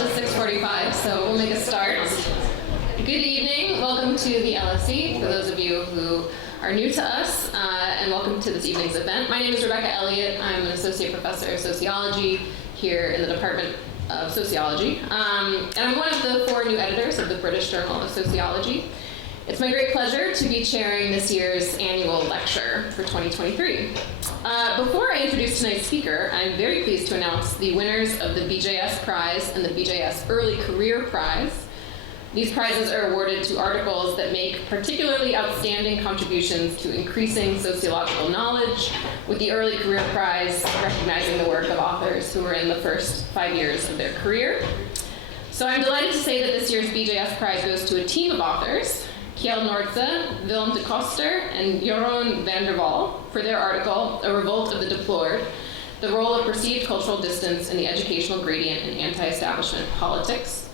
to 6:45, so we'll make a start. Good evening. Welcome to the LSE, for those of you who are new to us, and welcome to this evening's event. My name is Rebecca Elliott. I'm an associate professor of sociology here in the Department of Sociology, and I'm one of the 4 new editors of the British Journal of Sociology. It's my great pleasure to be chairing this year's annual lecture for 2023. Before I introduce tonight's speaker, I'm very pleased to announce the winners of the BJS Prize and the BJS Early Career Prize. These prizes are awarded to articles that make particularly outstanding contributions to increasing sociological knowledge, with the Early Career Prize recognizing the work of authors who were in the first 5 years of their career. So I'm delighted to say that this year's BJS Prize goes to a team of authors, Kjell Nordse, Willem de Koster, and Jeroen van der Wal, for their article, A Revolt of the Deplored, The Role of Perceived Cultural Distance in the Educational Gradient in Anti-Establishment Politics.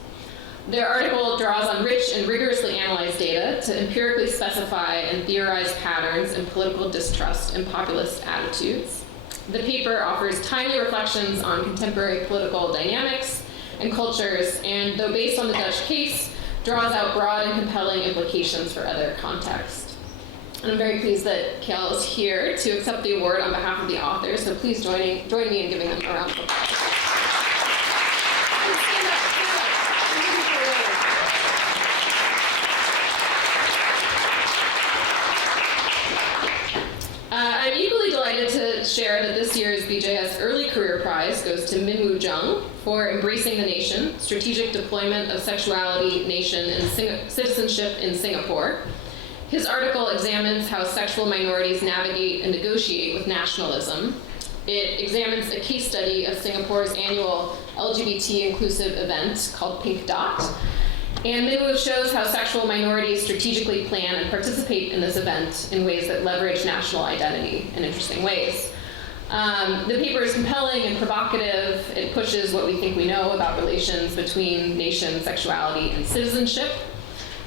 Their article draws on rich and rigorously analyzed data to empirically specify and theorize patterns in political distrust and populist attitudes. The paper offers timely reflections on contemporary political dynamics and cultures, and though based on the Dutch case, draws out broad and compelling implications for other contexts. And I'm very pleased that Kjell is here to accept the award on behalf of the authors, so please join me in giving them a round of applause. I'm equally delighted to share that this year's BJS Early Career Prize goes to Minwoo Jung for Embracing the Nation, Strategic Deployment of Sexuality, Nation, and Citizenship in Singapore. His article examines how sexual minorities navigate and negotiate with nationalism. It examines a case study of Singapore's annual LGBT inclusive event called Pink Dot. And Minwoo shows how sexual minorities strategically plan and participate in this event in ways that leverage national identity in interesting ways. The paper is compelling and provocative. It pushes what we think we know about relations between nation, sexuality, and citizenship.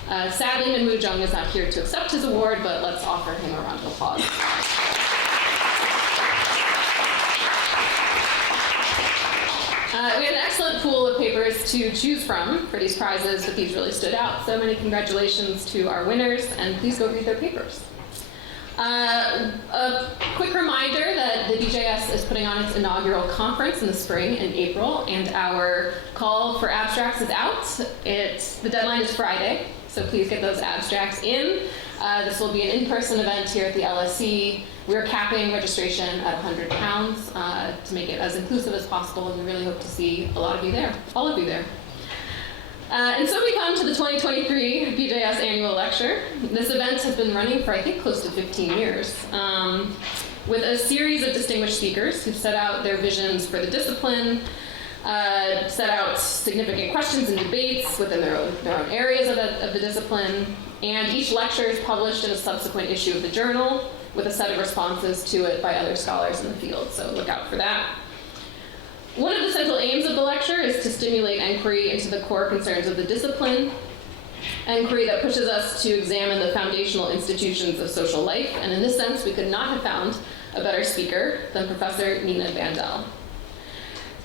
Sadly, Minwoo Jung is not here to accept his award, but let's offer him a round of applause. We had an excellent pool of papers to choose from for these prizes, but these really stood out. So many congratulations to our winners, and please go read their papers. A quick reminder that the BJS is putting on its inaugural conference in the spring in April, and our call for abstracts is out. The deadline is Friday, so please get those abstracts in. This will be an in-person event here at the LSE. We're capping registration at £100 to make it as inclusive as possible, and we really hope to see a lot of you there, all of you there. And so we come to the 2023 BJS Annual Lecture. This event has been running for, I think, close to 15 years, with a series of distinguished speakers who've set out their visions for the discipline, set out significant questions and debates within their own areas of the discipline, and each lecture is published in a subsequent issue of the journal with a set of responses to it by other scholars in the field, so look out for that. One of the central aims of the lecture is to stimulate inquiry into the core concerns of the discipline, inquiry that pushes us to examine the foundational institutions of social life, and in this sense, we could not have found a better speaker than Professor Nina Bandelj.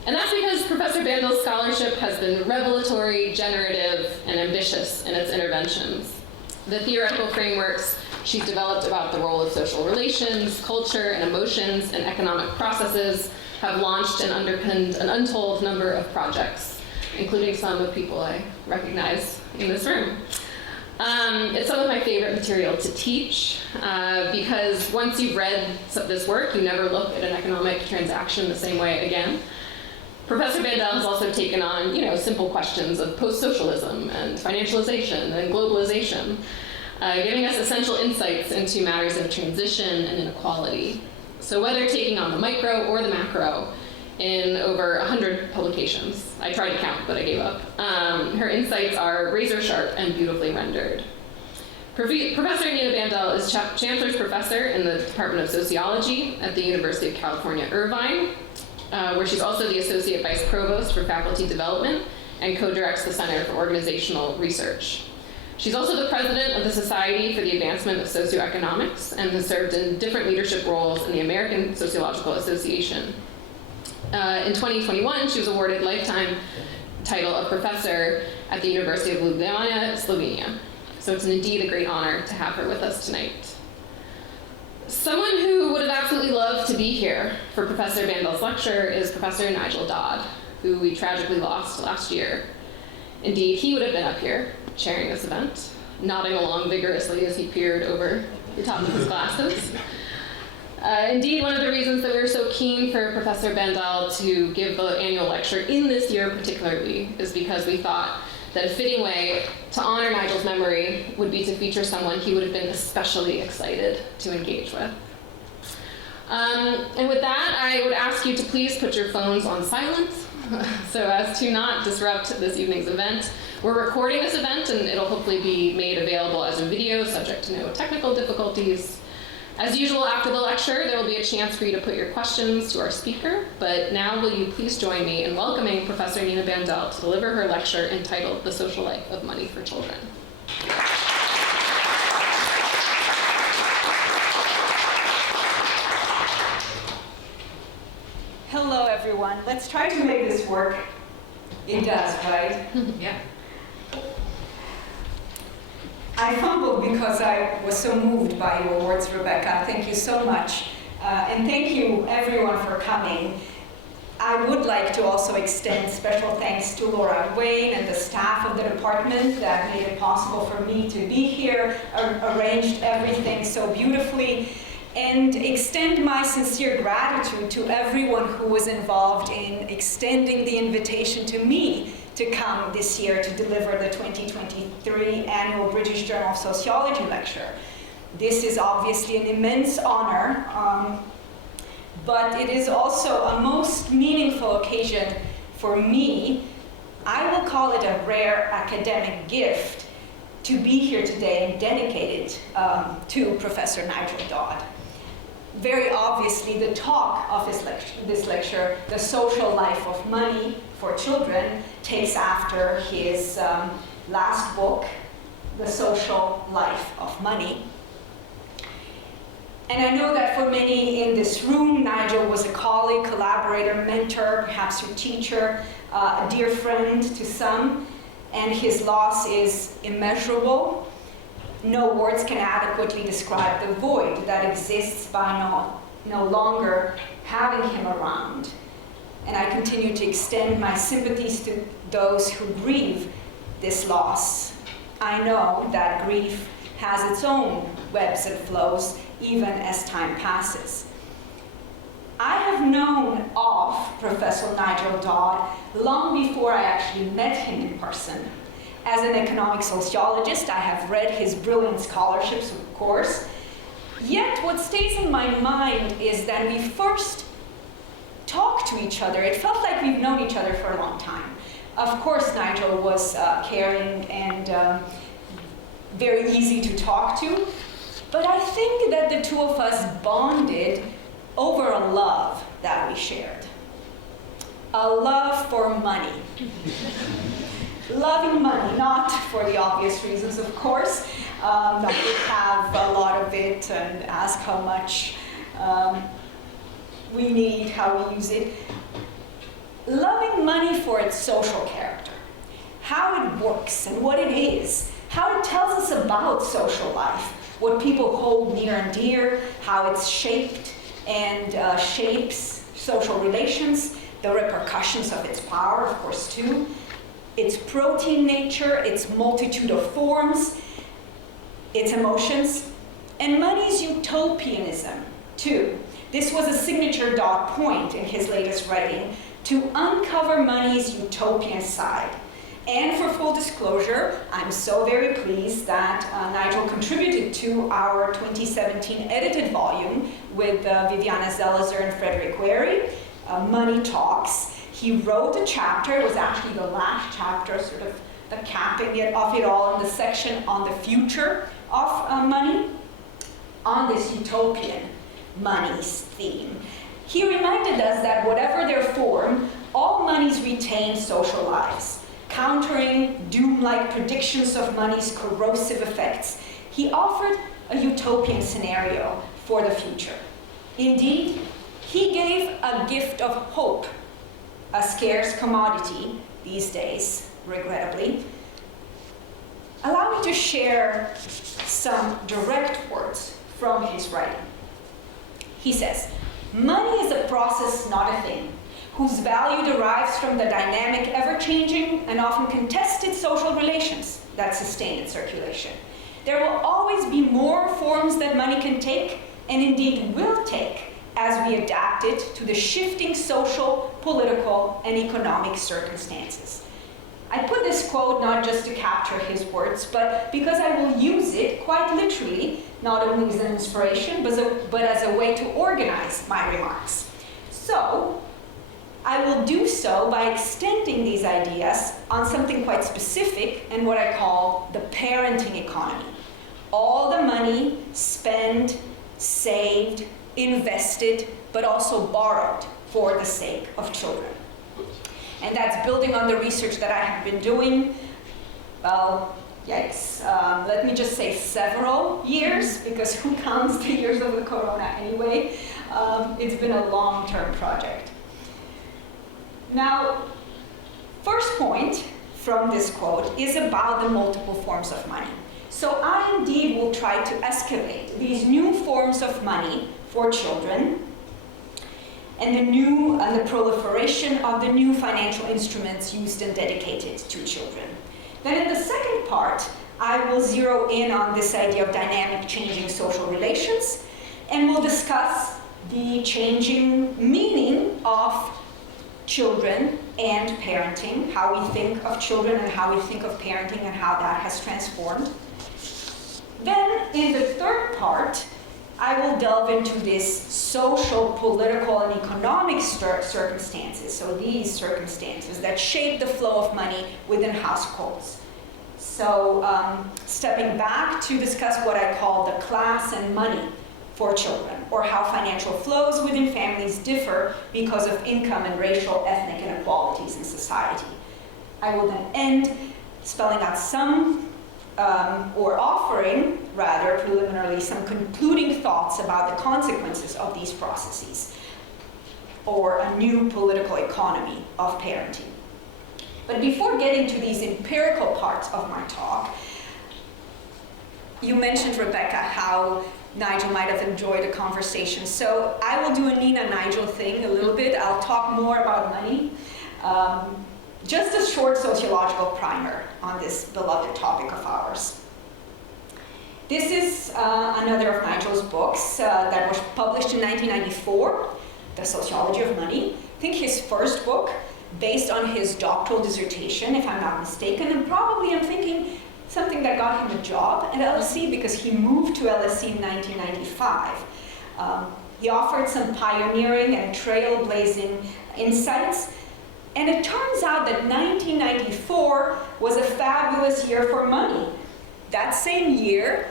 And that's because Professor Bandelj's scholarship has been revelatory, generative, and ambitious in its interventions. The theoretical frameworks she's developed about the role of social relations, culture, and emotions in economic processes have launched and underpinned an untold number of projects, including some of people I recognize in this room. It's some of my favorite material to teach, because once you've read this work, you never look at an economic transaction the same way again. Professor Bandelj has also taken on, simple questions of post-socialism and financialization and globalization, giving us essential insights into matters of transition and inequality. So whether taking on the micro or the macro in over 100 publications, I tried to count, but I gave up, her insights are razor sharp and beautifully rendered. Professor Nina Bandelj is Chancellor's professor in the Department of Sociology at the University of California, Irvine, where she's also the Associate Vice Provost for Faculty Development and co-directs the Center for Organizational Research. She's also the president of the Society for the Advancement of Socioeconomics and has served in different leadership roles in the American Sociological Association. In 2021, she was awarded Lifetime title of professor at the University of Ljubljana, Slovenia. So it's indeed a great honor to have her with us tonight. Someone who would have absolutely loved to be here for Professor Bandelj's lecture is Professor Nigel Dodd, who we tragically lost last year. Indeed, he would have been up here chairing this event, nodding along vigorously as he peered over the top of his glasses. Indeed, one of the reasons that we were so keen for Professor Bandelj to give the annual lecture in this year particularly is because we thought that a fitting way to honor Nigel's memory would be to feature someone he would have been especially excited to engage with. And with that, I would ask you to please put your phones on silent so as to not disrupt this evening's event. We're recording this event and it'll hopefully be made available as a video subject to no technical difficulties. As usual, after the lecture, there will be a chance for you to put your questions to our speaker, but now will you please join me in welcoming Professor Nina Bandelj to deliver her lecture entitled The Social Life of Money for Children. Hello, everyone. Let's try to make this work. It does, right? Yeah. I fumbled because I was so moved by your words, Rebecca. Thank you so much. And thank you, everyone, for coming. I would like to also extend special thanks to Laura Wayne and the staff of the department that made it possible for me to be here, arranged everything so beautifully, and extend my sincere gratitude to everyone who was involved in extending the invitation to me to come this year to deliver the 2023 annual British Journal of Sociology lecture. This is obviously an immense honor, but it is also a most meaningful occasion for me. I will call it a rare academic gift to be here today and dedicate it to Professor Nigel Dodd. Very obviously, the talk of this lecture, The Social Life of Money for Children, takes after his last book, The Social Life of Money. And I know that for many in this room, Nigel was a colleague, collaborator, mentor, perhaps your teacher, a dear friend to some, and his loss is immeasurable. No words can adequately describe the void that exists by no longer having him around. And I continue to extend my sympathies to those who grieve this loss. I know that grief has its own webs and flows, even as time passes. I have known of Professor Nigel Dodd long before I actually met him in person. As an economic sociologist, I have read his brilliant scholarships, of course. Yet what stays in my mind is that we first talked to each other. It felt like we've known each other for a long time. Of course, Nigel was caring and very easy to talk to. But I think that the two of us bonded over a love that we shared. A love for money. Loving money, not for the obvious reasons, of course. That we have a lot of it and ask how much we need, how we use it. Loving money for its social character, how it works and what it is, how it tells us about social life, what people hold near and dear, how it's shaped and shapes social relations, the repercussions of its power, of course, too, its protein nature, its multitude of forms, its emotions, and money's utopianism, too. This was a signature Dodd point in his latest writing, to uncover money's utopian side. And for full disclosure, I'm so very pleased that Nigel contributed to our 2017 edited volume with Viviana Zelizer and Frederick Wary, Money Talks. He wrote a chapter, it was actually the last chapter, sort of the capping of it all in the section on the future of money, on this utopian monies theme. He reminded us that whatever their form, all monies retain social lives, countering doom-like predictions of money's corrosive effects. He offered a utopian scenario for the future. Indeed, he gave a gift of hope, a scarce commodity, these days, regrettably, allow me to share some direct words from his writing. He says, "Money is a process, not a thing, whose value derives from the dynamic, ever-changing, and often contested social relations that sustain its circulation. There will always be more forms that money can take, and indeed will take, as we adapt it to the shifting social, political, and economic circumstances." I put this quote not just to capture his words, but because I will use it quite literally, not only as an inspiration, but as a way to organize my remarks. So, I will do so by extending these ideas on something quite specific and what I call the parenting economy. All the money spent, saved, invested, but also borrowed for the sake of children. And that's building on the research that I have been doing, well, yikes, let me just say several years, because who counts the years of the corona anyway? It's been a long-term project. Now, first point from this quote is about the multiple forms of money. So I indeed will try to escalate these new forms of money for children and the proliferation of the new financial instruments used and dedicated to children. Then in the second part, I will zero in on this idea of dynamic changing social relations, and we'll discuss the changing meaning of children and parenting, how we think of children and how we think of parenting and how that has transformed. Then in the third part, I will delve into this social, political, and economic circumstances, so these circumstances that shape the flow of money within households. So stepping back to discuss what I call the class and money for children, or how financial flows within families differ because of income and racial, ethnic inequalities in society. I will then end spelling out some or offering, rather preliminarily, some concluding thoughts about the consequences of these processes, or a new political economy of parenting. But before getting to these empirical parts of my talk, you mentioned, Rebecca, how Nigel might have enjoyed the conversation. So I will do a Nina Nigel thing a little bit. I'll talk more about money. Just a short sociological primer on this beloved topic of ours. This is another of Nigel's books that was published in 1994, The Sociology of Money. I think his first book, based on his doctoral dissertation, if I'm not mistaken, and probably I'm thinking something that got him a job at LSE, because he moved to LSE in 1995. He offered some pioneering and trailblazing insights. And it turns out that 1994 was a fabulous year for money. That same year,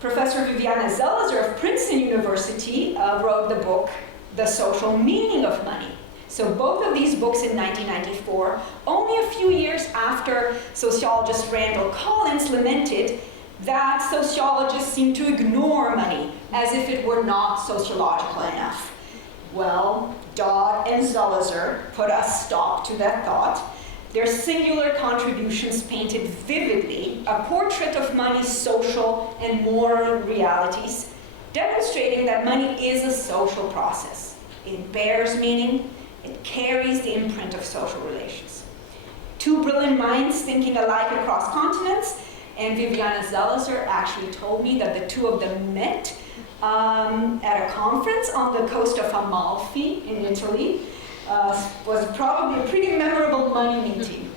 Professor Viviana Zelizer of Princeton University wrote the book, The Social Meaning of Money. So both of these books in 1994, only a few years after sociologist Randall Collins lamented that sociologists seem to ignore money as if it were not sociological enough. Well, Dodd and Zelizer put a stop to that thought. Their singular contributions painted vividly a portrait of money's social and moral realities, demonstrating that money is a social process. It bears meaning, it carries the imprint of social relations. Two brilliant minds thinking alike across continents, and Viviana Zelizer actually told me that the two of them met at a conference on the coast of Amalfi in Italy. Was probably a pretty memorable money meeting.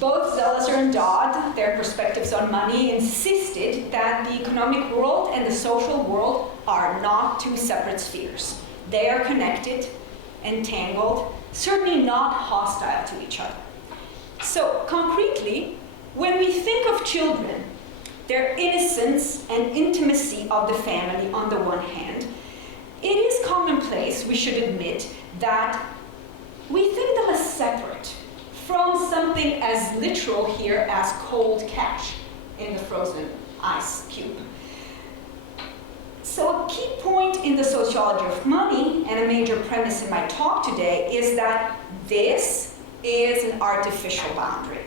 Both Zelizer and Dodd, their perspectives on money, insisted that the economic world and the social world are not two separate spheres. They are connected, entangled, certainly not hostile to each other. So concretely, when we think of children, their innocence and intimacy of the family on the one hand, it is commonplace, we should admit, that we think them as separate from something as literal here as cold cash in the frozen ice cube. So a key point in the sociology of money, and a major premise in my talk today, is that this is an artificial boundary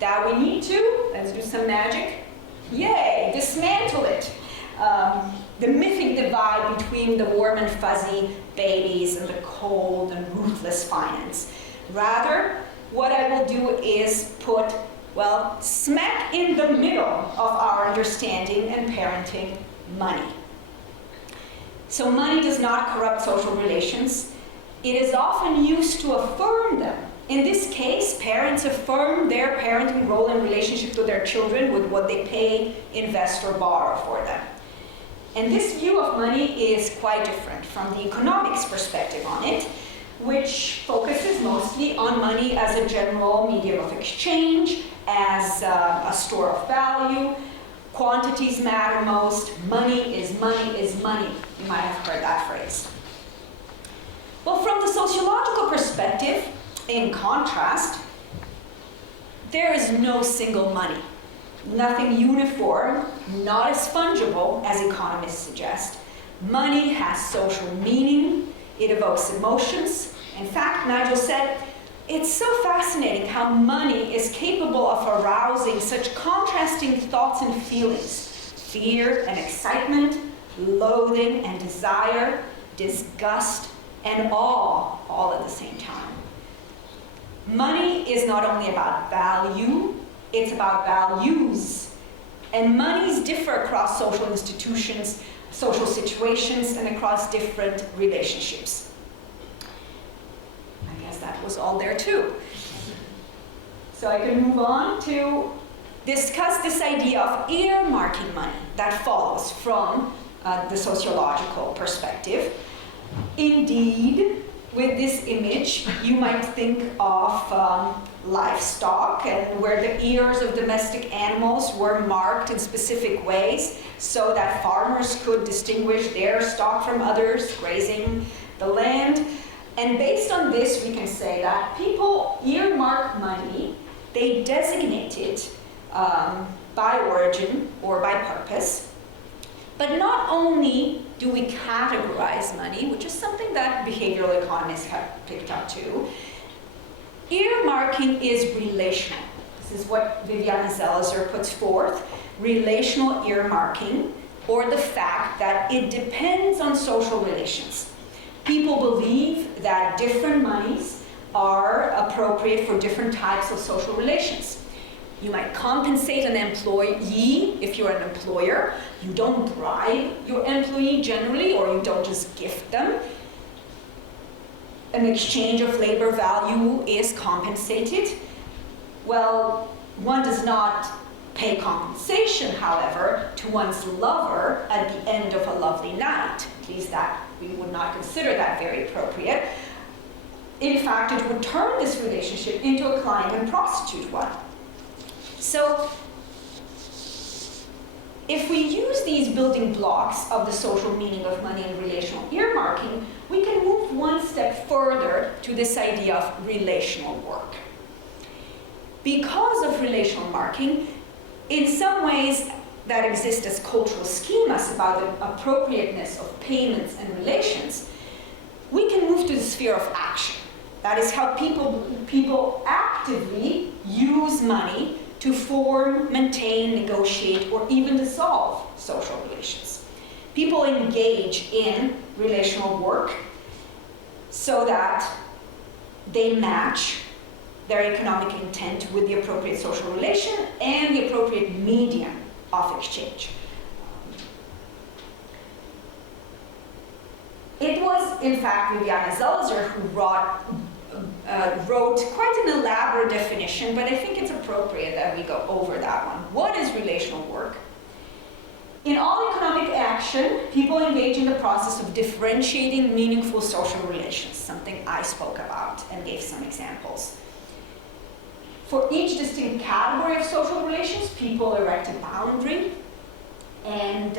that we need to, let's do some magic, yay, dismantle it. The mythic divide between the warm and fuzzy babies and the cold and ruthless finance. Rather, what I will do is put, well, smack in the middle of our understanding and parenting, money. So money does not corrupt social relations. It is often used to affirm them. In this case, parents affirm their parenting role in relationship to their children with what they pay, invest, or borrow for them. And this view of money is quite different from the economics perspective on it, which focuses mostly on money as a general medium of exchange, as a store of value. Quantities matter most. Money is money is money. You might have heard that phrase. Well, from the sociological perspective, in contrast, there is no single money. Nothing uniform, not as fungible as economists suggest. Money has social meaning. It evokes emotions. In fact, Nigel said, it's so fascinating how money is capable of arousing such contrasting thoughts and feelings. Fear and excitement, loathing and desire, disgust and awe, all at the same time. Money is not only about value, it's about values. And monies differ across social institutions, social situations, and across different relationships. I guess that was all there too. So I can move on to discuss this idea of earmarking money that follows from the sociological perspective. Indeed, with this image, you might think of livestock and where the ears of domestic animals were marked in specific ways so that farmers could distinguish their stock from others grazing the land. And based on this, we can say that people earmark money, they designate it by origin or by purpose. But not only do we categorize money, which is something that behavioral economists have picked up too, earmarking is relational. This is what Viviana Zelizer puts forth, relational earmarking, or the fact that it depends on social relations. People believe that different monies are appropriate for different types of social relations. You might compensate an employee if you're an employer. You don't bribe your employee generally, or you don't just gift them. An exchange of labor value is compensated. Well, one does not pay compensation, however, to one's lover at the end of a lovely night. At least that we would not consider that very appropriate. In fact, it would turn this relationship into a client and prostitute one. So, if we use these building blocks of the social meaning of money and relational earmarking, we can move one step further to this idea of relational work. Because of relational marking, in some ways that exist as cultural schemas about the appropriateness of payments and relations, we can move to the sphere of action. That is how people actively use money to form, maintain, negotiate, or even dissolve social relations. People engage in relational work so that they match their economic intent with the appropriate social relation and the appropriate medium of exchange. It was, in fact, Viviana Zelizer who wrote quite an elaborate definition, but I think it's appropriate that we go over that one. What is relational work? In all economic action, people engage in the process of differentiating meaningful social relations, something I spoke about and gave some examples. For each distinct category of social relations, people erect a boundary, and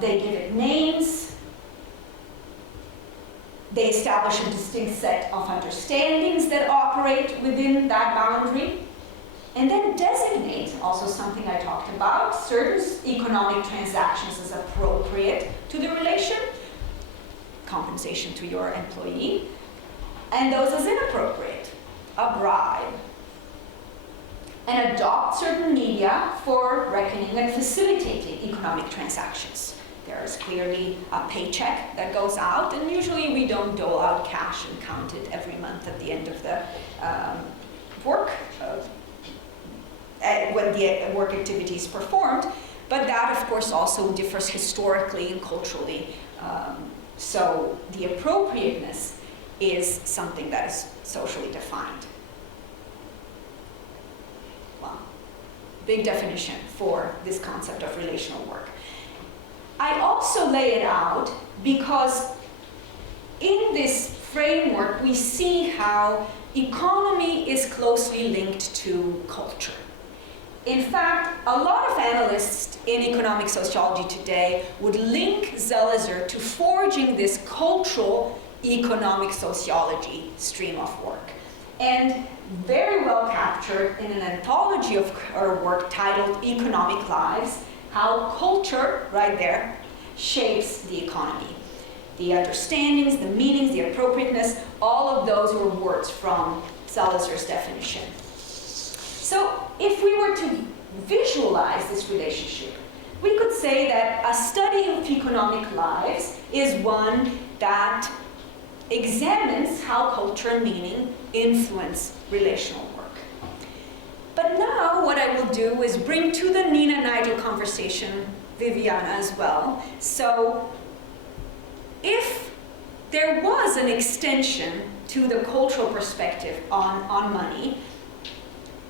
they give it names. They establish a distinct set of understandings that operate within that boundary, and then designate, also something I talked about, certain economic transactions as appropriate to the relation, compensation to your employee, and those as inappropriate, a bribe, and adopt certain media for reckoning and facilitating economic transactions. There is clearly a paycheck that goes out, and usually we don't dole out cash and count it every month at the end of the work, when the work activity is performed, but that of course also differs historically and culturally. So the appropriateness is something that is socially defined. Well, big definition for this concept of relational work. I also lay it out because in this framework we see how economy is closely linked to culture. In fact, a lot of analysts in economic sociology today would link Zelizer to forging this cultural economic sociology stream of work. And very well captured in an anthology of her work titled Economic Lives, how culture, right there, shapes the economy. The understandings, the meanings, the appropriateness, all of those were words from Zelizer's definition. So if we were to visualize this relationship, we could say that a study of economic lives is one that examines how culture and meaning influence relational work. But now what I will do is bring to the Nina-Nigel conversation Viviana as well. So if there was an extension to the cultural perspective on money,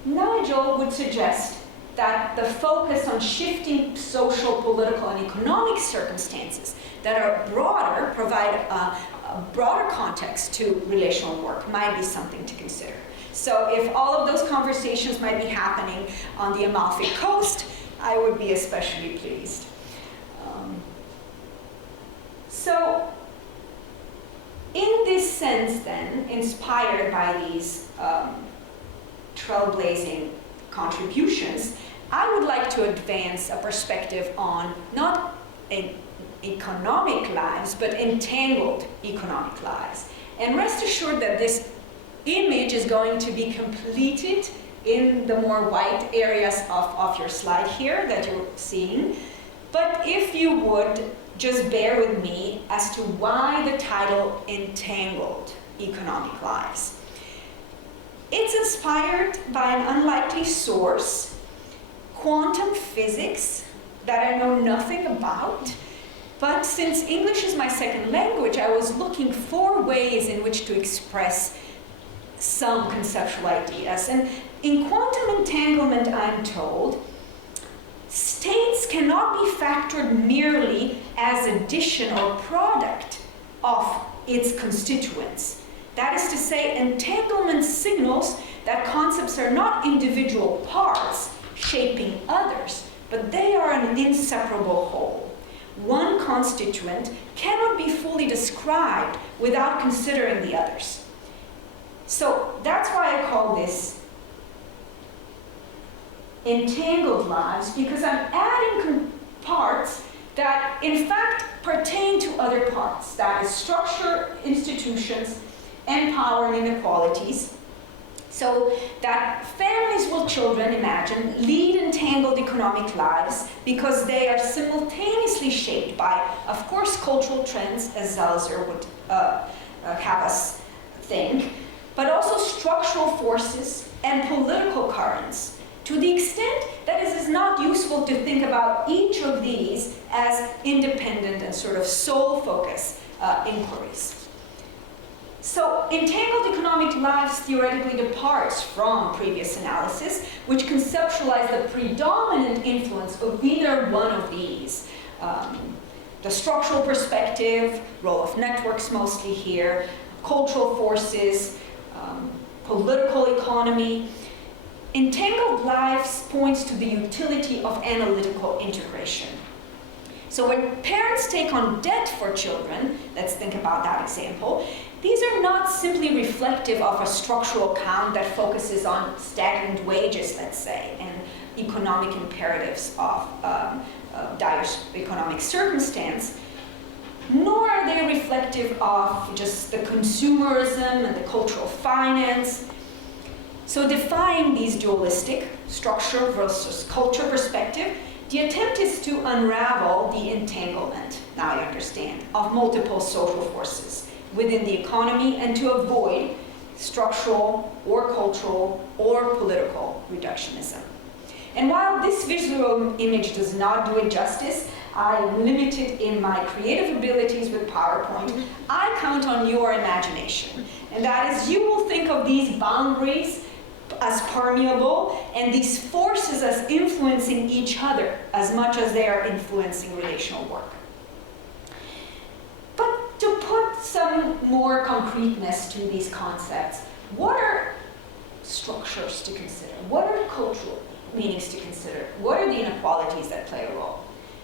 Nigel would suggest that the focus on shifting social, political, and economic circumstances that are broader, provide a broader context to relational work might be something to consider. So if all of those conversations might be happening on the Amalfi Coast, I would be especially pleased. So in this sense then, inspired by these trailblazing contributions, I would like to advance a perspective on not economic lives, but entangled economic lives. And rest assured that this image is going to be completed in the more white areas of your slide here that you're seeing. But if you would, just bear with me as to why the title Entangled Economic Lives. It's inspired by an unlikely source, quantum physics, that I know nothing about. But since English is my second language, I was looking for ways in which to express some conceptual ideas. And in quantum entanglement, I'm told, states cannot be factored merely as addition or product of its constituents. That is to say, entanglement signals that concepts are not individual parts shaping others, but they are an inseparable whole. One constituent cannot be fully described without considering the others. So that's why I call this entangled lives, because I'm adding parts that in fact pertain to other parts, that is structure, institutions, and power and inequalities, so that families with children, imagine, lead entangled economic lives because they are simultaneously shaped by, of course, cultural trends, as Zelizer would have us think, but also structural forces and political currents, to the extent that it is not useful to think about each of these as independent and sort of sole focus inquiries. So entangled economic lives theoretically departs from previous analysis, which conceptualize the predominant influence of either one of these. The structural perspective, role of networks mostly here, cultural forces, political economy. Entangled lives points to the utility of analytical integration. So when parents take on debt for children, let's think about that example, these are not simply reflective of a structural account that focuses on stagnant wages, let's say, and economic imperatives of dire economic circumstance, nor are they reflective of just the consumerism and the cultural finance. So defying these dualistic structure versus culture perspective, the attempt is to unravel the entanglement, now you understand, of multiple social forces within the economy and to avoid structural or cultural or political reductionism. And while this visual image does not do it justice, I am limited in my creative abilities with PowerPoint. I count on your imagination. And that is, you will think of these boundaries as permeable and these forces as influencing each other as much as they are influencing relational work. But to put some more concreteness to these concepts, what are structures to consider? What are cultural meanings to consider? What are the inequalities that play a role?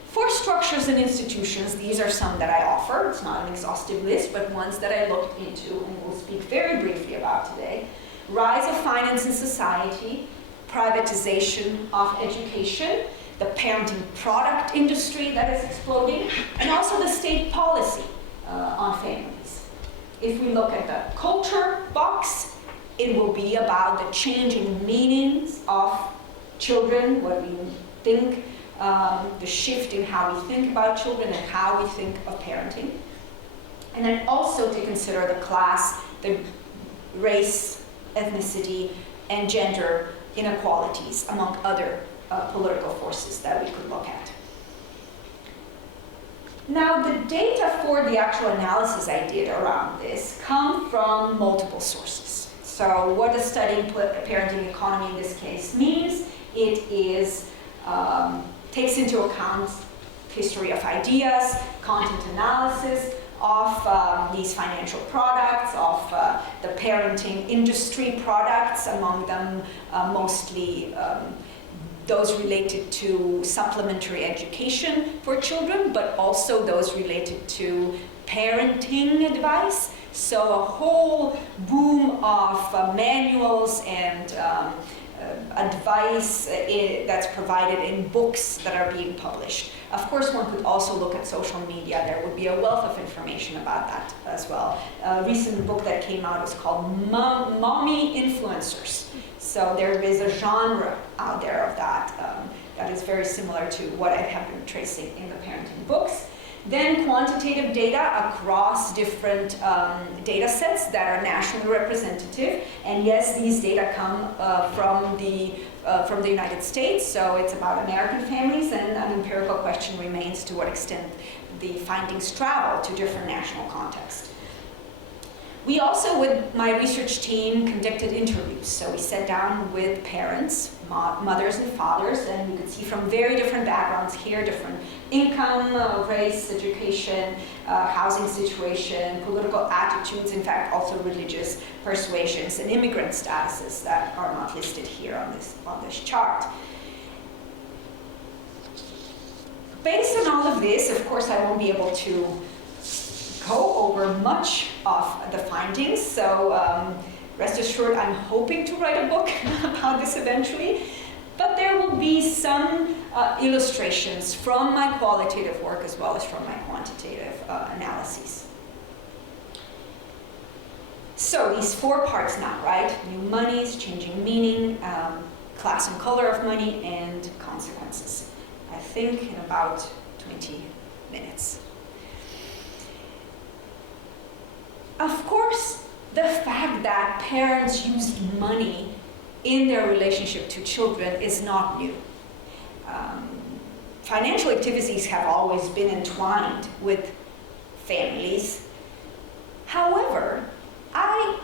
For structures and institutions, these are some that I offer. It's not an exhaustive list, but ones that I looked into and will speak very briefly about today. Rise of finance in society, privatization of education, the parenting product industry that is exploding, and also the state policy on families. If we look at the culture box, it will be about the changing meanings of children, what we think, the shift in how we think about children and how we think of parenting. And then also to consider the class, the race, ethnicity, and gender inequalities among other political forces that we could look at. Now, the data for the actual analysis I did around this come from multiple sources. So what does studying parenting economy in this case means? It is takes into account history of ideas, content analysis of these financial products, of the parenting industry products, among them mostly those related to supplementary education for children, but also those related to parenting advice. So a whole boom of manuals and advice that's provided in books that are being published. Of course, one could also look at social media. There would be a wealth of information about that as well. A recent book that came out was called Mommy Influencers. So there is a genre out there of that that is very similar to what I have been tracing in the parenting books. Then quantitative data across different data sets that are nationally representative. And yes, these data come from the United States, so it's about American families, and an empirical question remains to what extent the findings travel to different national contexts. We also, with my research team, conducted interviews. So we sat down with parents, mothers and fathers, and you could see from very different backgrounds here, different income, race, education, housing situation, political attitudes, in fact also religious persuasions and immigrant statuses that are not listed here on this chart. Based on all of this, of course, I won't be able to go over much of the findings, so rest assured I'm hoping to write a book about this eventually, but there will be some illustrations from my qualitative work as well as from my quantitative analyses. So these 4 parts now, right? New monies, changing meaning, class and color of money, and consequences. I think in about 20 minutes. Of course, the fact that parents use money in their relationship to children is not new. Financial activities have always been entwined with families. However, I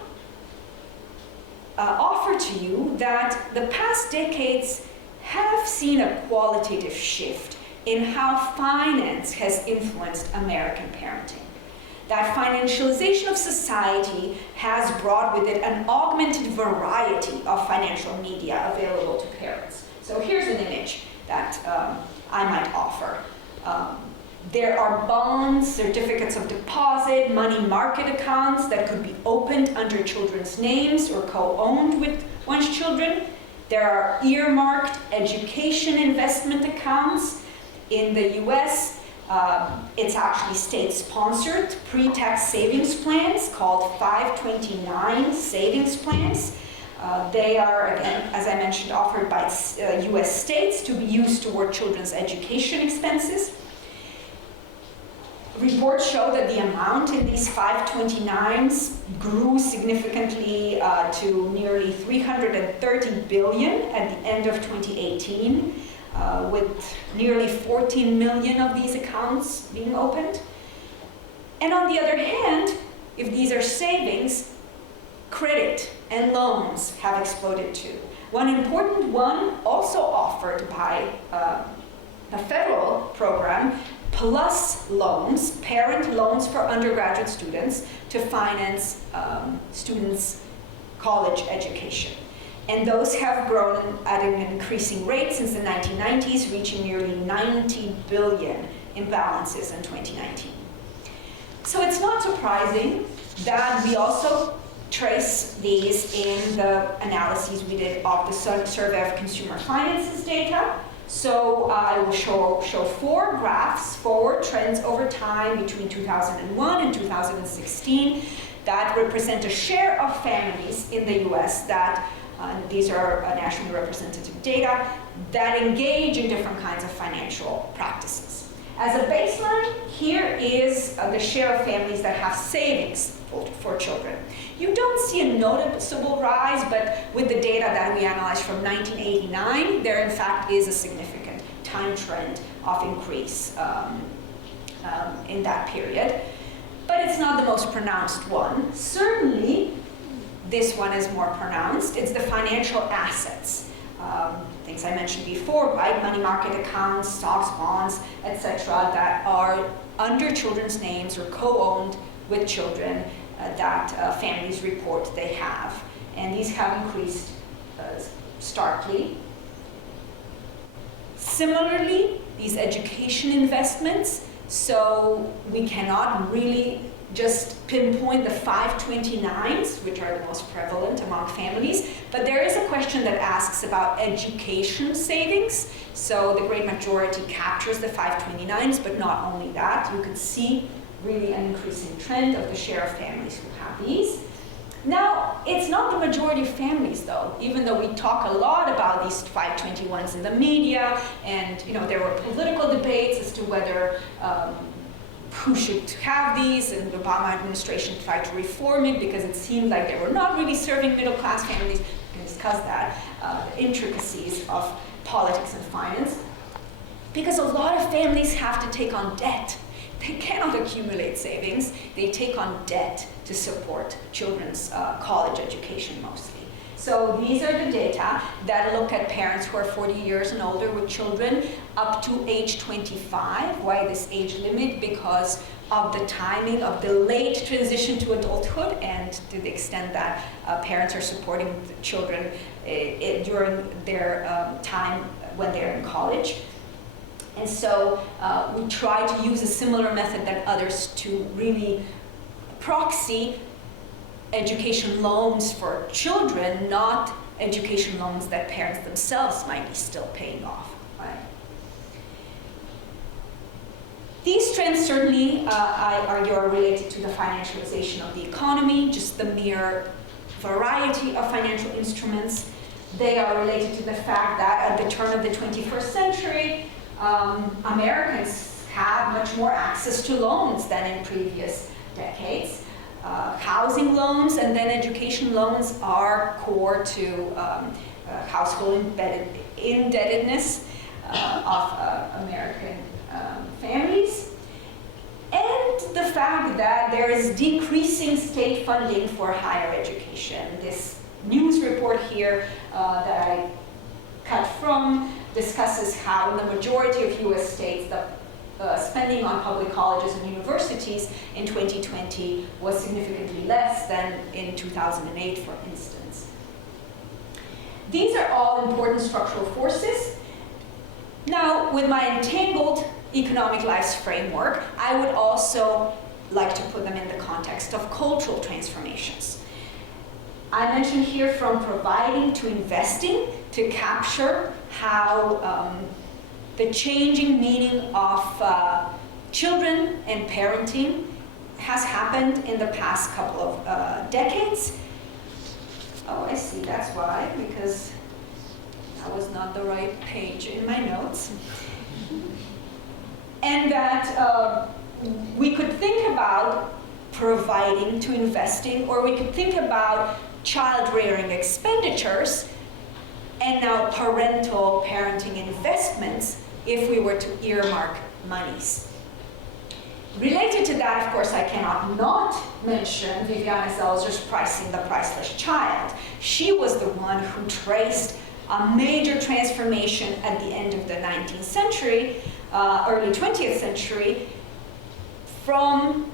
offer to you that the past decades have seen a qualitative shift in how finance has influenced American parenting. That financialization of society has brought with it an augmented variety of financial media available to parents. So here's an image that I might offer. There are bonds, certificates of deposit, money market accounts that could be opened under children's names or co-owned with one's children. There are earmarked education investment accounts. In the US, It's actually state-sponsored pre-tax savings plans called 529 savings plans. They are, again, as I mentioned, offered by US states to be used toward children's education expenses. Reports show that the amount in these 529s grew significantly to nearly 330 billion at the end of 2018, with nearly 14 million of these accounts being opened. And on the other hand, if these are savings, credit and loans have exploded too. One important one also offered by a federal program, plus loans, parent loans for undergraduate students to finance students' college education. And those have grown at an increasing rate since the 1990s, reaching nearly 90 billion in balances in 2019. So it's not surprising that we also trace these in the analyses we did of the Survey of Consumer Finances data. So I will show 4 graphs, forward trends over time between 2001 and 2016 that represent a share of families in the US that, these are nationally representative data, that engage in different kinds of financial practices. As a baseline, here is the share of families that have savings for children. You don't see a noticeable rise, but with the data that we analyzed from 1989, there in fact is a significant time trend of increase in that period. But it's not the most pronounced one. Certainly, this one is more pronounced. It's the financial assets. Things I mentioned before, right? Money market accounts, stocks, bonds, etc., that are under children's names or co-owned with children that families report they have. And these have increased starkly. Similarly, these education investments, so we cannot really just pinpoint the 529s, which are the most prevalent among families, but there is a question that asks about education savings. So the great majority captures the 529s, but not only that, you could see really an increasing trend of the share of families who have these. Now, it's not the majority of families though, even though we talk a lot about these 521s in the media, and there were political debates as to whether who should have these, and the Obama administration tried to reform it because it seemed like they were not really serving middle-class families. We can discuss that, the intricacies of politics and finance. Because a lot of families have to take on debt. They cannot accumulate savings. They take on debt to support children's college education mostly. So these are the data that look at parents who are 40 years and older with children up to age 25. Why this age limit? Because of the timing of the late transition to adulthood, and to the extent that parents are supporting the children during their time when they're in college. And so we try to use a similar method than others to really proxy education loans for children, not education loans that parents themselves might be still paying off. Right? These trends certainly, I argue, are related to the financialization of the economy, just the mere variety of financial instruments. They are related to the fact that at the turn of the 21st century, Americans have much more access to loans than in previous decades. Housing loans and then education loans are core to household indebtedness of American families. And the fact that there is decreasing state funding for higher education. This news report here that I cut from discusses how in the majority of US states the spending on public colleges and universities in 2020 was significantly less than in 2008, for instance. These are all important structural forces. Now, with my entangled economic lives framework, I would also like to put them in the context of cultural transformations. I mentioned here from providing to investing to capture how the changing meaning of children and parenting has happened in the past couple of decades. Oh, I see, that's why, because that was not the right page in my notes. And that we could think about providing to investing, or we could think about child-rearing expenditures and now parental parenting investments if we were to earmark monies. Related to that, of course, I cannot not mention Viviane Zelzer's Pricing the Priceless Child. She was the one who traced a major transformation at the end of the 19th century, early 20th century, from,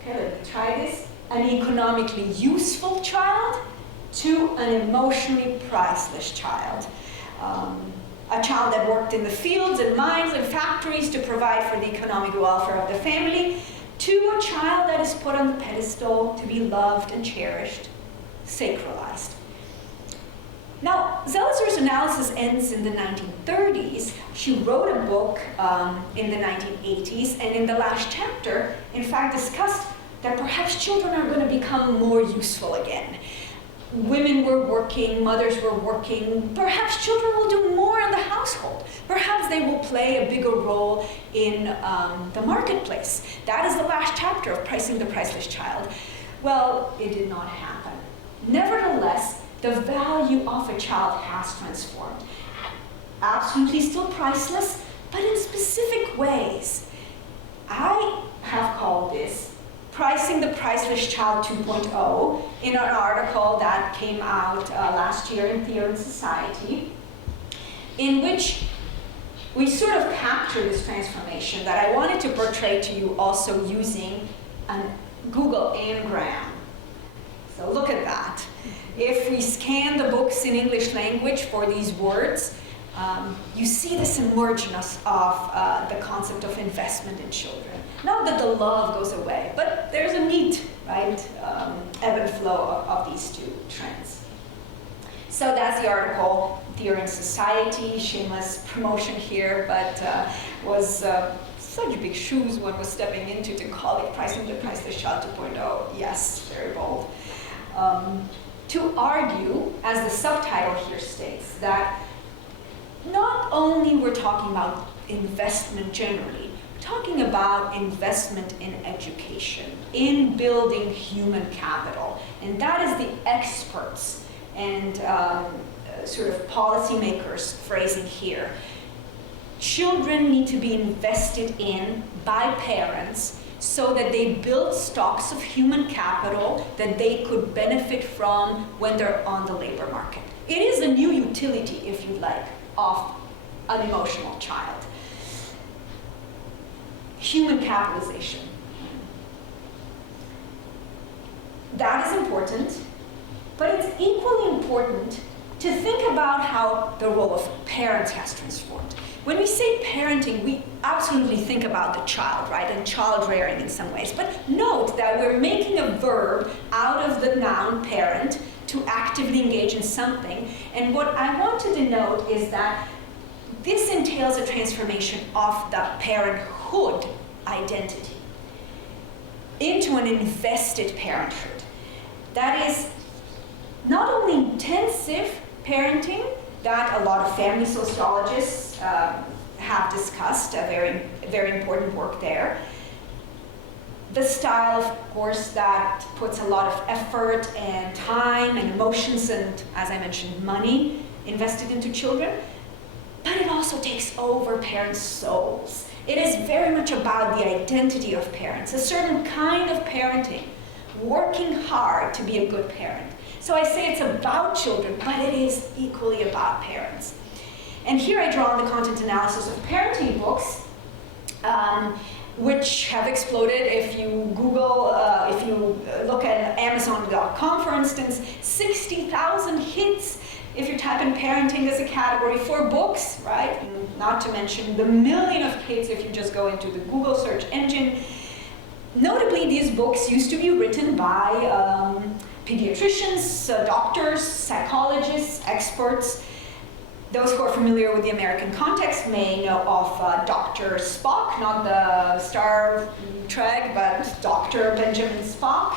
okay, let me try this, an economically useful child to an emotionally priceless child. A child that worked in the fields and mines and factories to provide for the economic welfare of the family, to a child that is put on the pedestal to be loved and cherished, sacralized. Now, Zelzer's analysis ends in the 1930s. She wrote a book in the 1980s, and in the last chapter, in fact, discussed that perhaps children are going to become more useful again. Women were working, mothers were working, perhaps children will do more in the household. Perhaps they will play a bigger role in the marketplace. That is the last chapter of Pricing the Priceless Child. Well, it did not happen. Nevertheless, the value of a child has transformed. Absolutely still priceless, but in specific ways. I have called this Pricing the Priceless Child 2.0 in an article that came out last year in Theory and Society, in which we sort of capture this transformation that I wanted to portray to you also using a Google anagram. So look at that. If we scan the books in English language for these words, you see this emergence of the concept of investment in children. Not that the love goes away, but there's a neat, right, ebb and flow of these two trends. So that's the article, Theory and Society, shameless promotion here, but was such big shoes one was stepping into to call it Pricing the Priceless Child 2.0. Yes, very bold. To argue, as the subtitle here states, that not only we're talking about investment generally, we're talking about investment in education, in building human capital. And that is the experts and sort of policymakers phrasing here. Children need to be invested in by parents so that they build stocks of human capital that they could benefit from when they're on the labor market. It is a new utility, if you like, of an emotional child. Human capitalization. That is important, but it's equally important to think about how the role of parents has transformed. When we say parenting, we absolutely think about the child, right, and child rearing in some ways. But note that we're making a verb out of the noun parent to actively engage in something. And what I want to denote is that this entails a transformation of the parenthood identity into an invested parenthood. That is not only intensive parenting, that a lot of family sociologists have discussed, a very important work there. The style, of course, that puts a lot of effort and time and emotions and, as I mentioned, money invested into children. But it also takes over parents' souls. It is very much about the identity of parents, a certain kind of parenting, working hard to be a good parent. So I say it's about children, but it is equally about parents. And here I draw on the content analysis of parenting books, which have exploded. If you Google, if you look at Amazon.com, for instance, 60,000 hits if you type in parenting as a category for books, right? Not to mention the million of hits if you just go into the Google search engine. Notably, these books used to be written by pediatricians, doctors, psychologists, experts. Those who are familiar with the American context may know of Dr. Spock, not the Star Trek, but Dr. Benjamin Spock.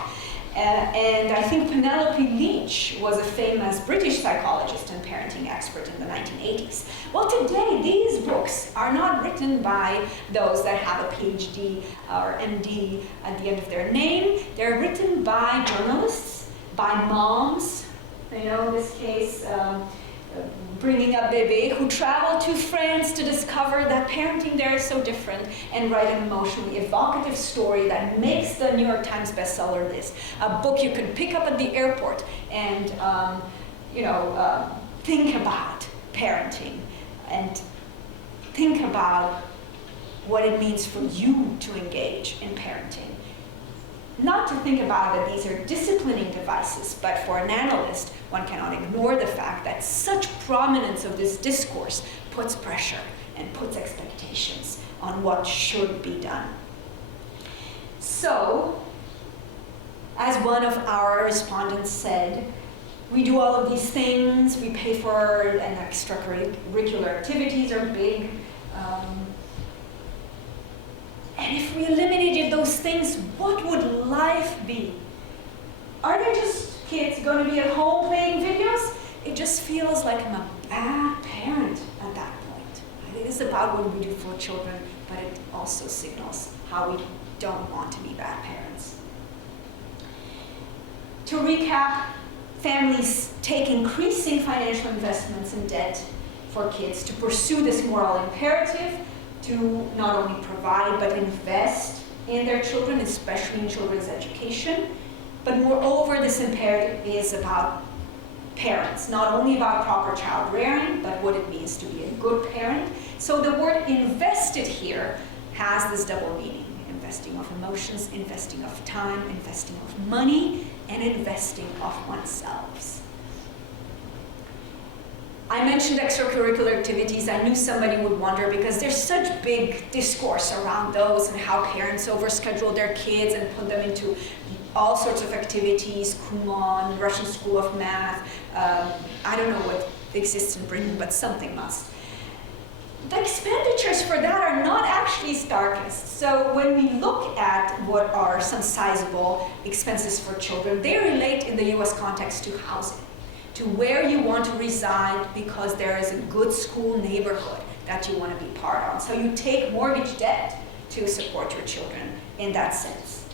And I think Penelope Leach was a famous British psychologist and parenting expert in the 1980s. Well, today, these books are not written by those that have a PhD or MD at the end of their name. They're written by journalists, by moms, in this case, bringing up Bébé, who traveled to France to discover that parenting there is so different and write an emotionally evocative story that makes the New York Times bestseller list. A book you can pick up at the airport and, think about parenting and think about what it means for you to engage in parenting. Not to think about that these are disciplining devices, but for an analyst, one cannot ignore the fact that such prominence of this discourse puts pressure and puts expectations on what should be done. So, as one of our respondents said, we do all of these things, we pay for and extracurricular activities are big. And if we eliminated those things, what would life be? Are there just kids going to be at home playing videos? It just feels like I'm a bad parent at that point. It is about what we do for children, but it also signals how we don't want to be bad parents. To recap, families take increasing financial investments and debt for kids to pursue this moral imperative to not only provide but invest in their children, especially in children's education. But moreover, this imperative is about parents, not only about proper child rearing, but what it means to be a good parent. So the word invested here has this double meaning: investing of emotions, investing of time, investing of money, and investing of oneself. I mentioned extracurricular activities. I knew somebody would wonder because there's such big discourse around those and how parents overschedule their kids and put them into all sorts of activities, Kumon, Russian School of Math. I don't know what exists in Britain, but something must. The expenditures for that are not actually starkest. So when we look at what are some sizable expenses for children, they relate in the US context to housing, to where you want to reside because there is a good school neighborhood that you want to be part of. So you take mortgage debt to support your children in that sense.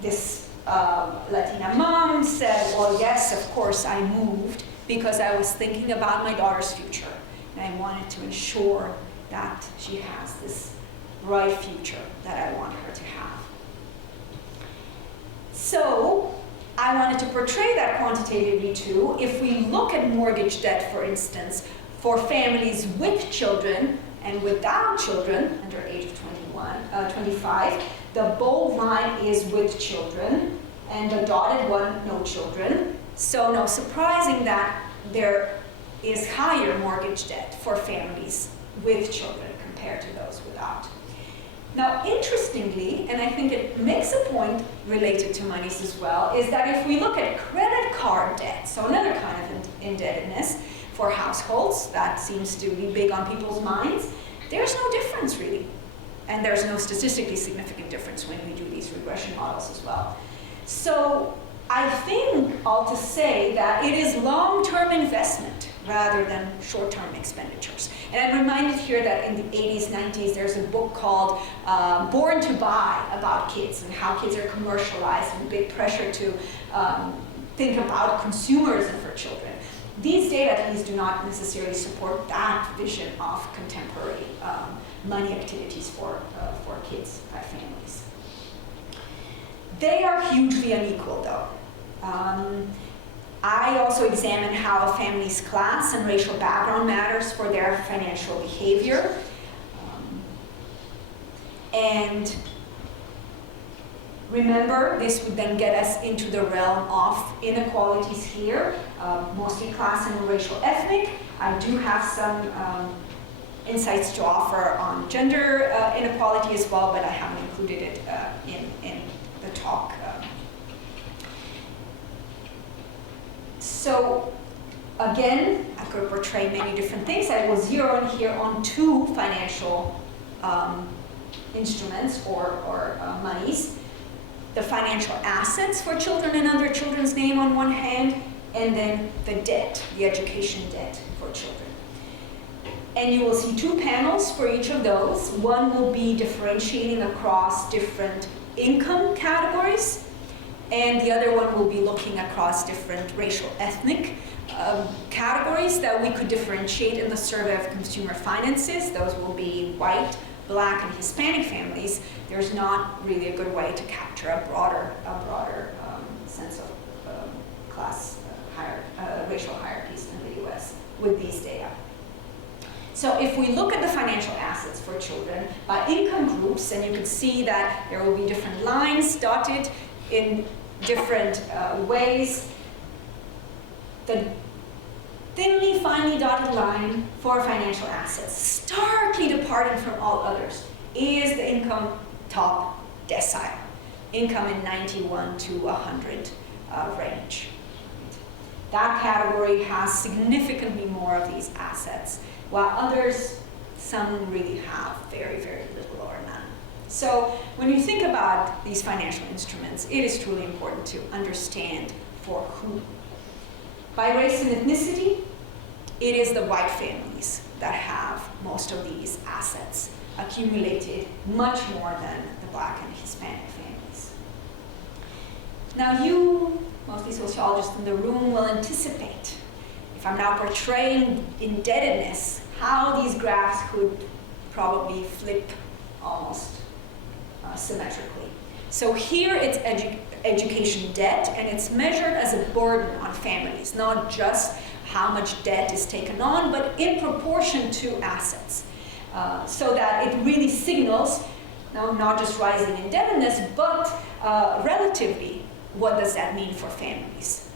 This Latina mom said, well, yes, of course I moved because I was thinking about my daughter's future and I wanted to ensure that she has this bright future that I want her to have. So I wanted to portray that quantitatively too. If we look at mortgage debt, for instance, for families with children and without children under age of 25, the bold line is with children, and the dotted one, no children. So no surprising that there is higher mortgage debt for families with children compared to those without. Now, interestingly, and I think it makes a point related to monies as well, is that if we look at credit card debt, so another kind of indebtedness for households, that seems to be big on people's minds, there's no difference really. And there's no statistically significant difference when we do these regression models as well. So I think all to say that it is long-term investment rather than short-term expenditures. And I'm reminded here that in the 80s, 90s, there's a book called Born to Buy about kids and how kids are commercialized and big pressure to think about consumerism for children. These data at least do not necessarily support that vision of contemporary money activities for kids by families. They are hugely unequal though. I also examine how a family's class and racial background matters for their financial behavior. And remember, this would then get us into the realm of inequalities here, mostly class and racial ethnic. I do have some insights to offer on gender inequality as well, but I haven't included it in the talk. So Again, I could portray many different things. I will zero in here on two financial instruments or monies. The financial assets for children and under children's name on one hand, and then the debt, the education debt for children. And you will see two panels for each of those. One will be differentiating across different income categories, and the other one will be looking across different racial, ethnic categories that we could differentiate in the survey of consumer finances. Those will be white, Black, and Hispanic families. There's not really a good way to capture a broader sense of class, racial hierarchies in the US with these data. So if we look at the financial assets for children by income groups, and you can see that there will be different lines dotted in different ways. The thinly, finely dotted line for financial assets, starkly departing from all others, is the income top decile, income in 91 to 100 range. That category has significantly more of these assets, while others, some really have very, very little or none. So when you think about these financial instruments, it is truly important to understand for who. By race and ethnicity, it is the white families that have most of these assets, accumulated much more than the Black and Hispanic families. Now you, mostly sociologists in the room, will anticipate, if I'm now portraying indebtedness, how these graphs could probably flip almost symmetrically. So here it's education debt, and it's measured as a burden on families, not just how much debt is taken on, but in proportion to assets. So that it really signals, not just rising indebtedness, but relatively, what does that mean for families?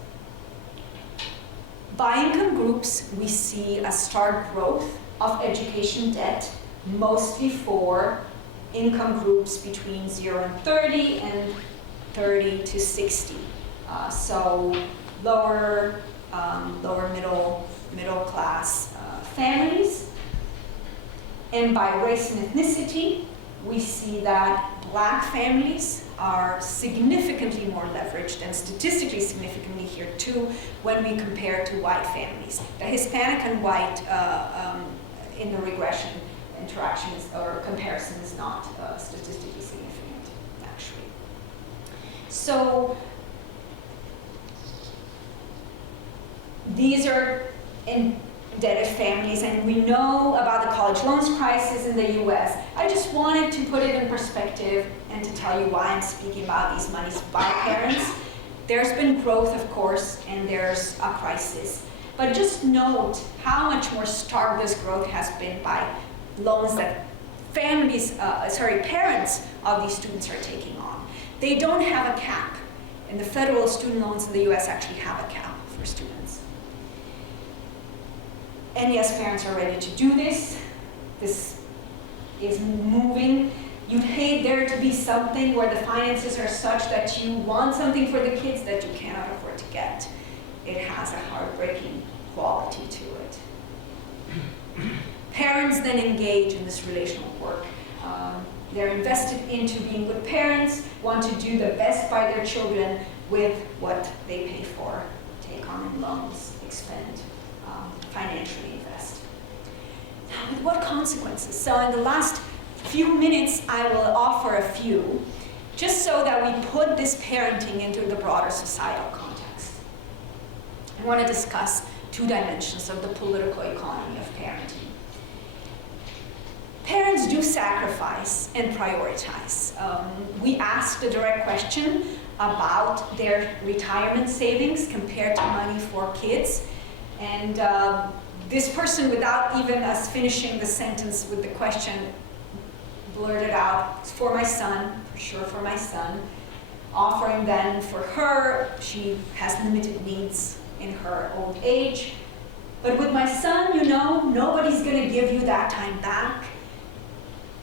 By income groups, we see a stark growth of education debt, mostly for income groups between 0 and 30 and 30 to 60. So lower middle class families. And by race and ethnicity, we see that Black families are significantly more leveraged, and statistically significantly here too, when we compare to white families. The Hispanic and white in the regression interaction or comparison is not statistically significant, actually. So these are indebted families, and we know about the college loans crisis in the US. I just wanted to put it in perspective and to tell you why I'm speaking about these monies by parents. There's been growth, of course, and there's a crisis. But just note how much more stark this growth has been by loans that parents of these students are taking on. They don't have a cap, and the federal student loans in the US actually have a cap for students. And yes, parents are ready to do this. This is moving. You'd hate there to be something where the finances are such that you want something for the kids that you cannot afford to get. It has a heartbreaking quality to it. Parents then engage in this relational work. They're invested into being good parents, want to do the best by their children with what they pay for, take on in loans, expend, financially invest. Now, with what consequences? So in the last few minutes, I will offer a few, just so that we put this parenting into the broader societal context. I want to discuss two dimensions of the political economy of parenting. Parents do sacrifice and prioritize. We asked a direct question about their retirement savings compared to money for kids. And this person, without even us finishing the sentence with the question, blurted out, "It's for my son, for sure for my son," offering then for her, she has limited needs in her old age. "But with my son, you know, nobody's going to give you that time back.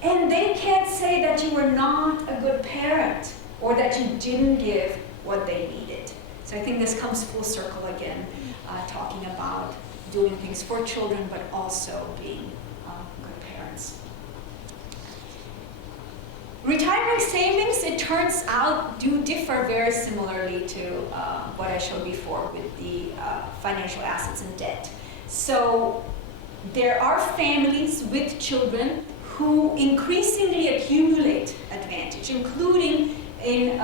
And they can't say that you were not a good parent or that you didn't give what they needed. So I think this comes full circle again, talking about doing things for children, but also being good parents. Retirement savings, it turns out, do differ very similarly to what I showed before with the financial assets and debt. So there are families with children who increasingly accumulate advantage, including in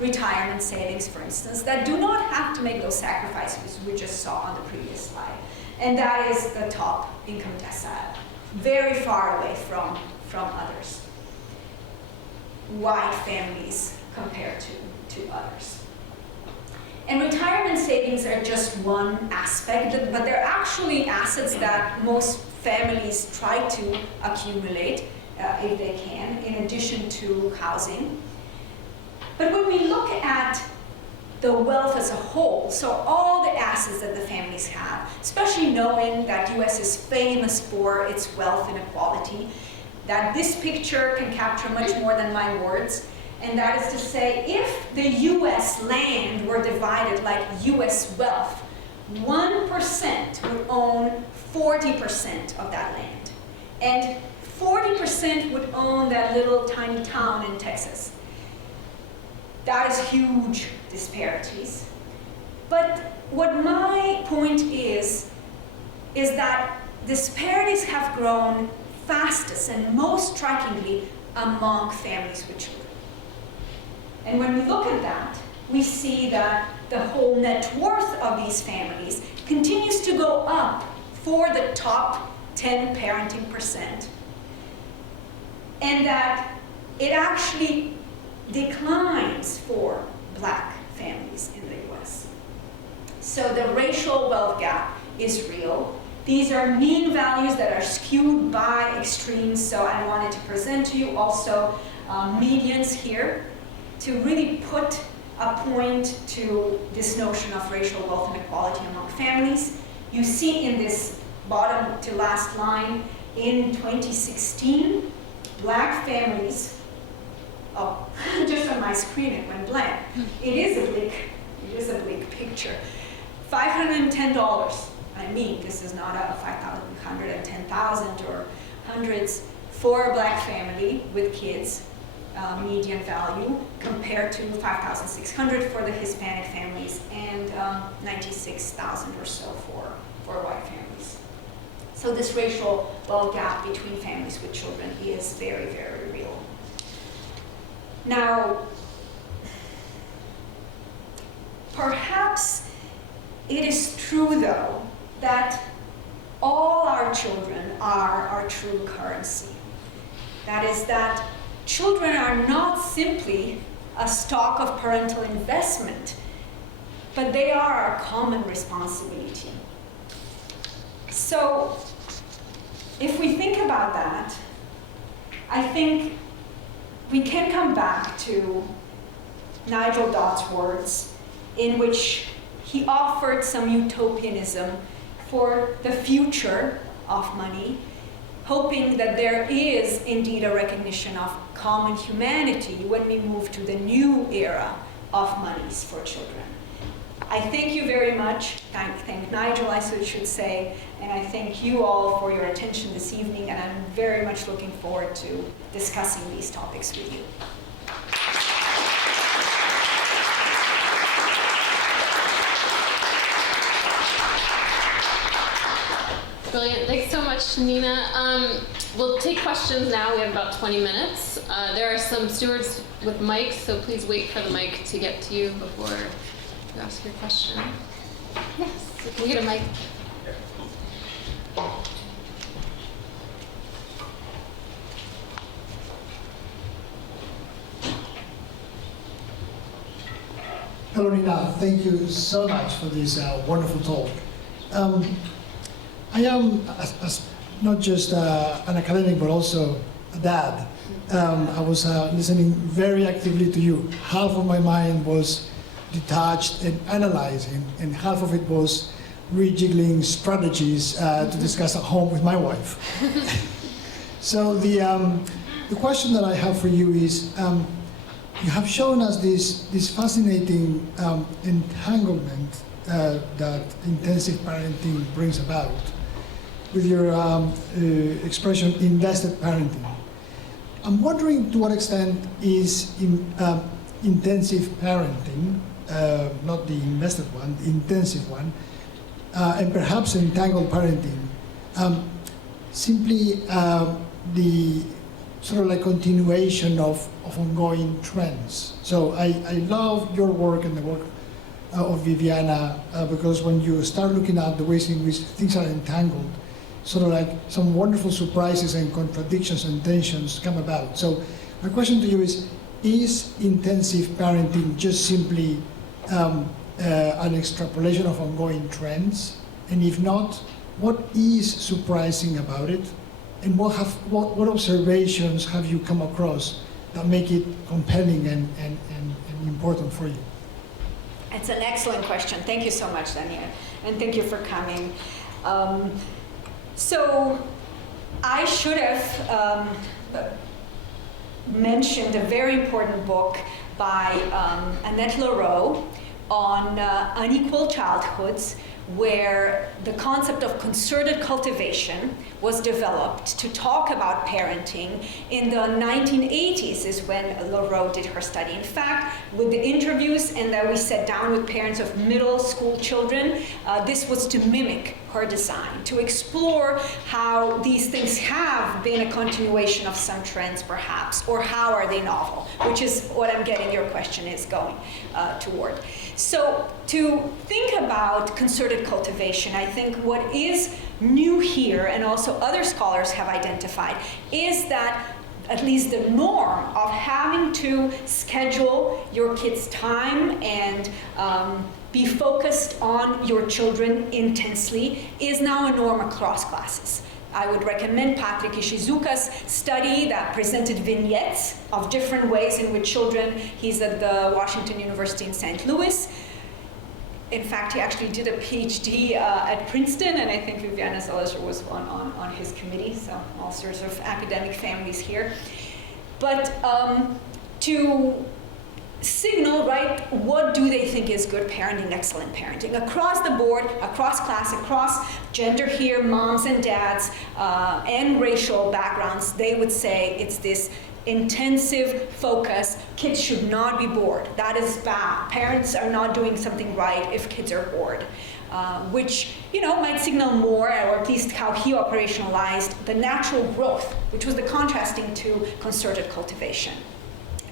retirement savings, for instance, that do not have to make those sacrifices we just saw on the previous slide. And that is the top income decile, very far away from others. White families compared to others. And retirement savings are just one aspect, but they're actually assets that most families try to accumulate if they can, in addition to housing. But when we look at the wealth as a whole, so all the assets that the families have, especially knowing that US is famous for its wealth inequality, that this picture can capture much more than my words, and that is to say, if the US land were divided like US wealth, 1% would own 40% of that land, and 40% would own that little tiny town in Texas. That is huge disparities. But what my point is that disparities have grown fastest and most strikingly among families with children. And when we look at that, we see that the whole net worth of these families continues to go up for the top 10 parenting percent, and that it actually declines for Black families in the US. So the racial wealth gap is real. These are mean values that are skewed by extremes, so I wanted to present to you also medians here to really put a point to this notion of racial wealth inequality among families. You see in this bottom to last line, in 2016, Black families, oh, just on my screen it went blank. It is a bleak picture. $510. I mean, this is not a 5,110,000 or hundreds for a Black family with kids, median value, compared to 5,600 for the Hispanic families and 96,000 or so for white families. So this racial wealth gap between families with children is very, very real. Now, perhaps it is true, though, that all our children are our true currency. That is, that children are not simply a stock of parental investment, but they are our common responsibility. So, if we think about that, I think we can come back to Nigel Dodd's words, in which he offered some utopianism for the future of money, hoping that there is indeed a recognition of common humanity when we move to the new era of monies for children. I thank you very much. Thank Nigel, I should say, and I thank you all for your attention this evening, and I'm very much looking forward to discussing these topics with you. Brilliant. Thanks so much, Nina. We'll take questions now. We have about 20 minutes. There are some stewards with mics, so please wait for the mic to get to you before you ask your question. Yes, so can we get a mic? Hello, Nina. Thank you so much for this wonderful talk. I am not just an academic, but also a dad. I was listening very actively to you. Half of my mind was detached and analyzing, and half of it was rejiggling strategies to discuss at home with my wife. So the question that I have for you is, you have shown us this fascinating entanglement that intensive parenting brings about with your expression invested parenting. I'm wondering to what extent is intensive parenting, not the invested one, the intensive one, and perhaps entangled parenting, simply the sort of like continuation of ongoing trends. So I love your work and the work of Viviana because when you start looking at the ways in which things are entangled, sort of like some wonderful surprises and contradictions and tensions come about. So my question to you is intensive parenting just simply an extrapolation of ongoing trends? And if not, what is surprising about it? And what observations have you come across that make it compelling and important for you? It's an excellent question. Thank you so much, Daniel. And thank you for coming. So I should have mentioned a very important book by Annette Leroux on unequal childhoods, where the concept of concerted cultivation was developed to talk about parenting. In the 1980s is when Leroux did her study. In fact, with the interviews and that we sat down with parents of middle school children, this was to mimic her design, to explore how these things have been a continuation of some trends perhaps, or how are they novel, which is what I'm getting your question is going toward. So to think about concerted cultivation, I think what is new here, and also other scholars have identified, is that at least the norm of having to schedule your kids' time and be focused on your children intensely is now a norm across classes. I would recommend Patrick Ishizuka's study that presented vignettes of different ways in which children, he's at the Washington University in St. Louis. In fact, he actually did a PhD at Princeton, and I think Viviana Zelizer was on his committee, so all sorts of academic families here. But to signal, right, what do they think is good parenting, excellent parenting? Across the board, across class, across gender here, moms and dads, and racial backgrounds, they would say it's this intensive focus. Kids should not be bored. That is bad. Parents are not doing something right if kids are bored. Which, might signal more, or at least how he operationalized the natural growth, which was the contrasting to concerted cultivation.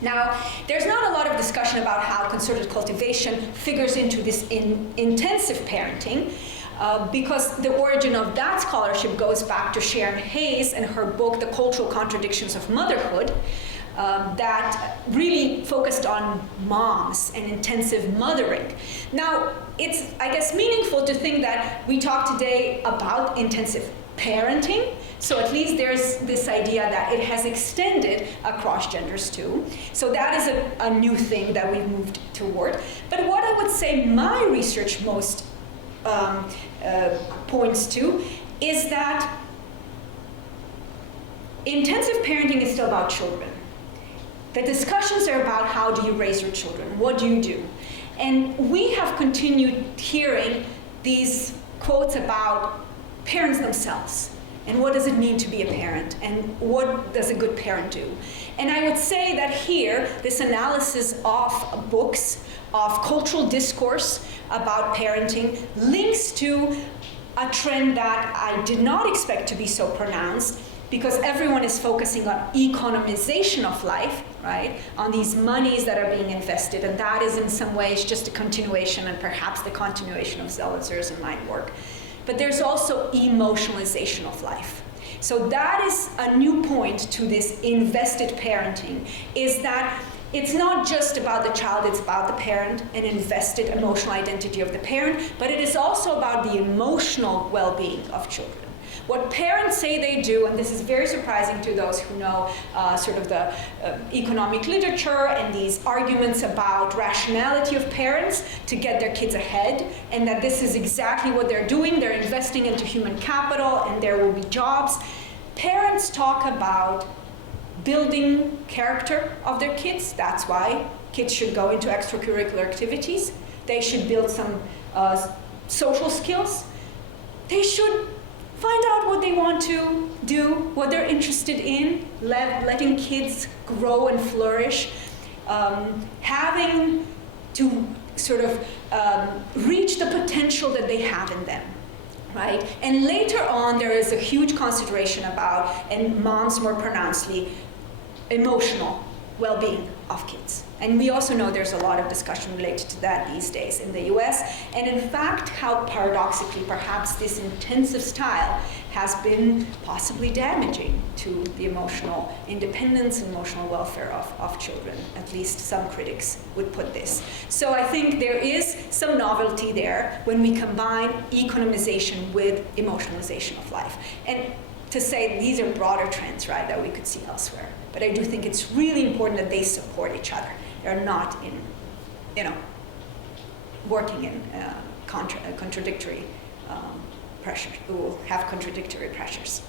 Now, there's not a lot of discussion about how concerted cultivation figures into this intensive parenting, because the origin of that scholarship goes back to Sharon Hayes and her book, The Cultural Contradictions of Motherhood, that really focused on moms and intensive mothering. Now, it's, I guess, meaningful to think that we talk today about intensive parenting, so at least there's this idea that it has extended across genders too. So that is a new thing that we've moved toward. But what I would say my research most points to is that intensive parenting is still about children. The discussions are about how do you raise your children, what do you do? And we have continued hearing these quotes about parents themselves, and what does it mean to be a parent, and what does a good parent do? And I would say that here, this analysis of books, of cultural discourse about parenting, links to a trend that I did not expect to be so pronounced, because everyone is focusing on economization of life, right? On these monies that are being invested, and that is in some ways just a continuation, and perhaps the continuation of Zelizer's and my work. But there's also emotionalization of life. So that is a new point to this invested parenting, is that it's not just about the child, it's about the parent, an invested emotional identity of the parent, but it is also about the emotional well-being of children. What parents say they do, and this is very surprising to those who know sort of the economic literature and these arguments about rationality of parents to get their kids ahead, and that this is exactly what they're doing. They're investing into human capital and there will be jobs. Parents talk about building character of their kids. That's why kids should go into extracurricular activities. They should build some social skills. They should find out what they want to do, what they're interested in, letting kids grow and flourish, having to sort of reach the potential that they have in them, right? And later on, there is a huge consideration about, and moms more pronouncedly, emotional well-being of kids. And we also know there's a lot of discussion related to that these days in the US. And in fact, how paradoxically, perhaps this intensive style has been possibly damaging to the emotional independence and emotional welfare of children. At least some critics would put this. So I think there is some novelty there when we combine economization with emotionalization of life. And to say these are broader trends, right, that we could see elsewhere. But I do think it's really important that they support each other. They're not in, working in contradictory pressures, who have contradictory pressures.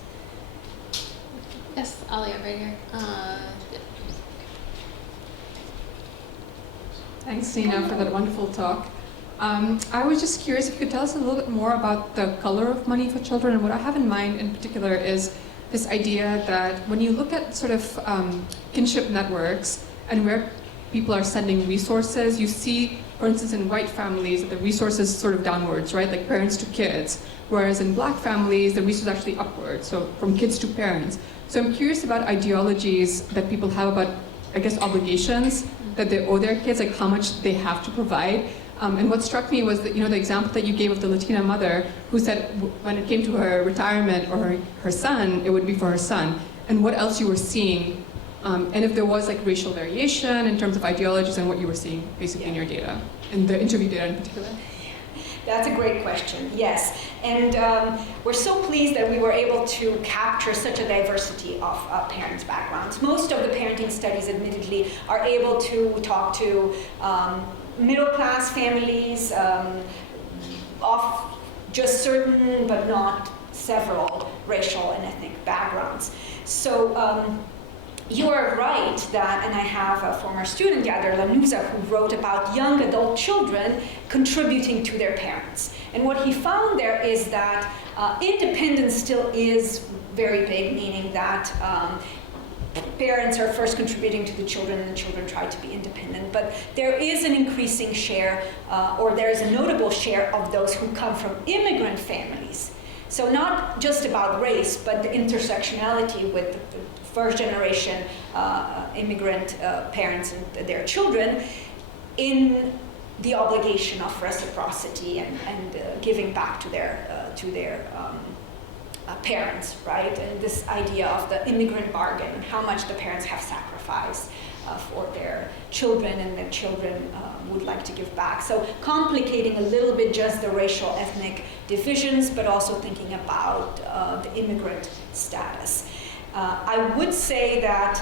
Yes, Elliott, right here. Thanks, Nina, for that wonderful talk. I was just curious if you could tell us a little bit more about the color of money for children. And what I have in mind in particular is this idea that when you look at sort of kinship networks and where people are sending resources, you see, for instance, in white families, that the resources sort of downwards, right, like parents to kids, whereas in black families, the resource is actually upwards, so from kids to parents. So I'm curious about ideologies that people have about, I guess, obligations that they owe their kids, like how much they have to provide. And what struck me was that, the example that you gave of the Latina mother who said when it came to her retirement or her son, it would be for her son, and what else you were seeing, and if there was like racial variation in terms of ideologies and what you were seeing basically in your data, in the interview data in particular. That's a great question, yes. And we're so pleased that we were able to capture such a diversity of parents' backgrounds. Most of the parenting studies, admittedly, are able to talk to middle-class families of just certain but not several racial and ethnic backgrounds. So you are right that, and I have a former student, Yader Lanuza, who wrote about young adult children contributing to their parents. And what he found there is that independence still is very big, meaning that parents are first contributing to the children and the children try to be independent. But there is an increasing share, or there is a notable share of those who come from immigrant families. So not just about race, but the intersectionality with the first generation immigrant parents and their children in the obligation of reciprocity and giving back to their parents, right? And this idea of the immigrant bargain and how much the parents have sacrificed for their children, and their children would like to give back. So complicating a little bit just the racial ethnic divisions, but also thinking about the immigrant status. I would say that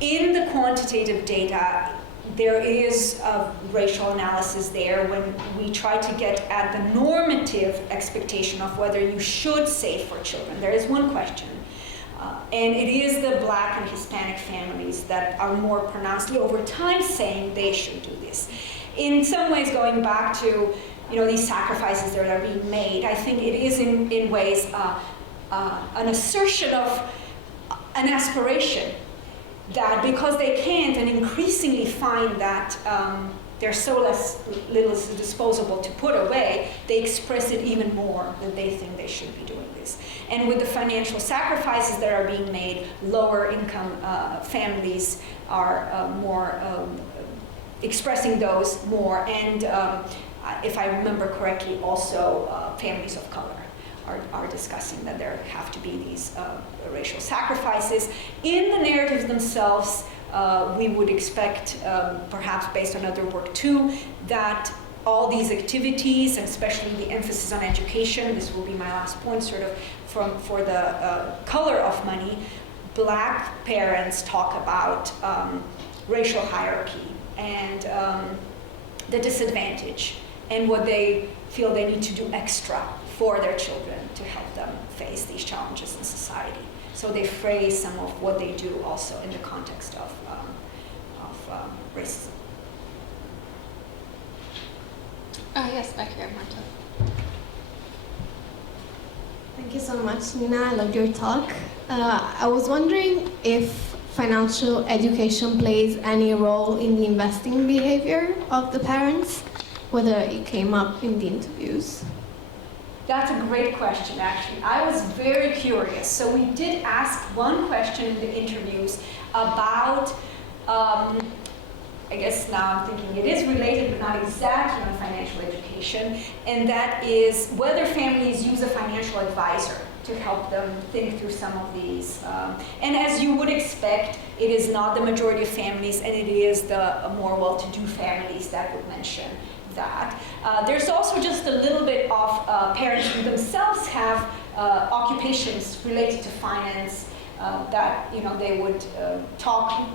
in the quantitative data, there is a racial analysis there when we try to get at the normative expectation of whether you should save for children. There is one question. And it is the Black and Hispanic families that are more pronouncedly over time saying they should do this. In some ways, going back to these sacrifices that are being made, I think it is in ways an assertion of an aspiration that because they can't and increasingly find that there's so little disposable to put away, they express it even more that they think they should be doing this. And with the financial sacrifices that are being made, lower income families are more expressing those more. And if I remember correctly, also families of color are discussing that there have to be these racial sacrifices. In the narratives themselves, we would expect, perhaps based on other work too, that all these activities, and especially the emphasis on education, this will be my last point, sort of for the color of money, Black parents talk about racial hierarchy and the disadvantage and what they feel they need to do extra for their children to help them face these challenges in society. So they phrase some of what they do also in the context of racism. Yes, back here, Marta. Thank you so much, Nina. I loved your talk. I was wondering if financial education plays any role in the investing behavior of the parents, whether it came up in the interviews. That's a great question, actually. I was very curious. So we did ask one question in the interviews about, I guess now I'm thinking it is related, but not exactly on financial education, and that is whether families use a financial advisor to help them think through some of these. And as you would expect, it is not the majority of families, and it is the more well-to-do families that would mention that. There's also just a little bit of parents who themselves have occupations related to finance that they would talk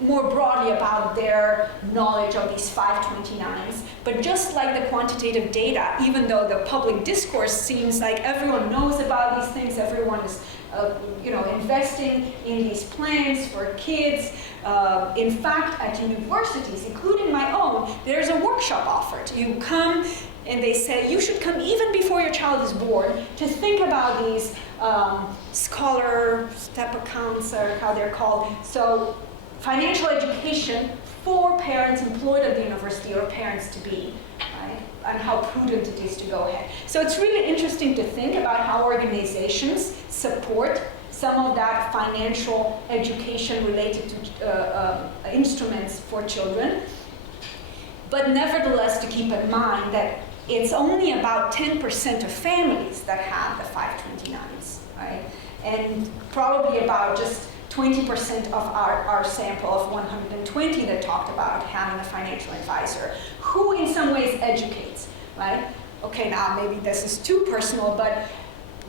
more broadly about their knowledge of these 529s. But just like the quantitative data, even though the public discourse seems like everyone knows about these things, everyone is investing in these plans for kids. In fact, at universities, including my own, there's a workshop offered. You come and they say you should come even before your child is born to think about these scholar step accounts, or how they're called. So financial education for parents employed at the university or parents-to-be, right? And how prudent it is to go ahead. So it's really interesting to think about how organizations support some of that financial education related to instruments for children. But nevertheless, to keep in mind that it's only about 10% of families that have the 529s, right? And probably about just 20% of our sample of 120 that talked about having a financial advisor, who in some ways educates, right? Okay, now maybe this is too personal, but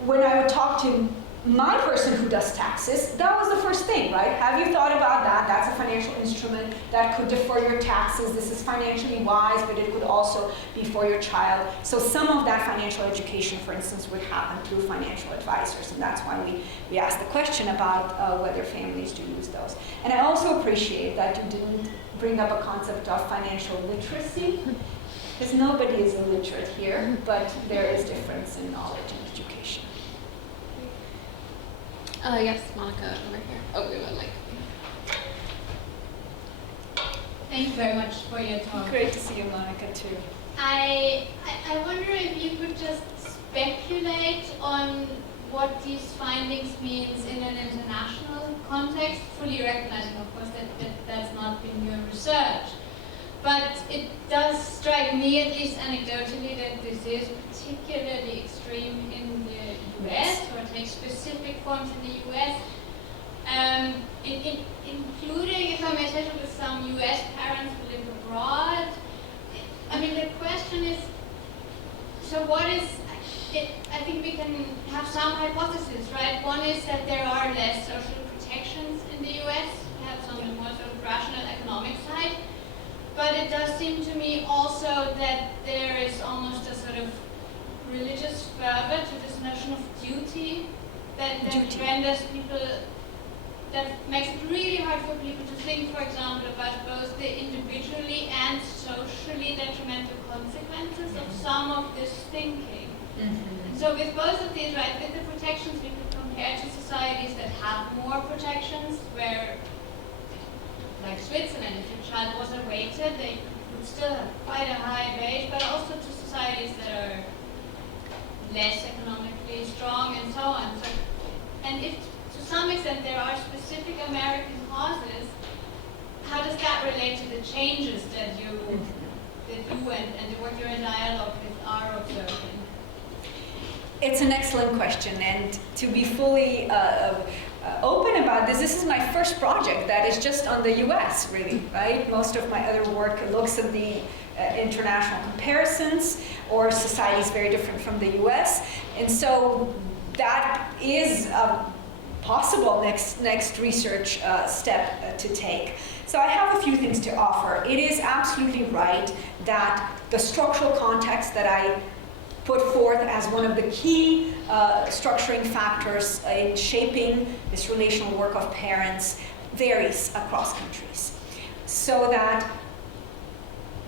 when I would talk to my person who does taxes, that was the first thing, right? Have you thought about that? That's a financial instrument that could defer your taxes. This is financially wise, but it could also be for your child. So some of that financial education, for instance, would happen through financial advisors, and that's why we asked the question about whether families do use those. And I also appreciate that you didn't bring up a concept of financial literacy, because nobody is illiterate here, but there is difference in knowledge and education. Yes, Monica over here. Oh, we went like. Thank you very much for your talk. Great to see you, Monica, too. I wonder if you could just speculate on what these findings means in an international context, fully recognizing, of course, that that's not been your research. But it does strike me, at least anecdotally, that this is particularly extreme in the US, or takes specific forms in the US, including, if I may say so, with some US parents who live abroad. I mean, the question is, so what is, I think we can have some hypotheses, right? One is that there are less social protections in the US, perhaps on the more sort of rational economic side. But it does seem to me also that there is almost a sort of religious fervor to this notion of duty that renders people, that makes it really hard for people to think, for example, about both the individually and socially detrimental consequences of some of this thinking. Mm-hmm. So with both of these, right, with the protections, we could compare to societies that have more protections, where, like Switzerland, if your child was awaited, they would still have quite a high wage, but also to societies that are less economically strong and so on. So, and if to some extent there are specific American causes, how does that relate to the changes that you and the work you're in dialogue with are observing? It's an excellent question, and to be fully open about this is my first project that is just on the US, really, right? Most of my other work looks at the international comparisons or societies very different from the US, and so that is a possible next research step to take. So I have a few things to offer. It is absolutely right that the structural context that I put forth as one of the key structuring factors in shaping this relational work of parents varies across countries. So that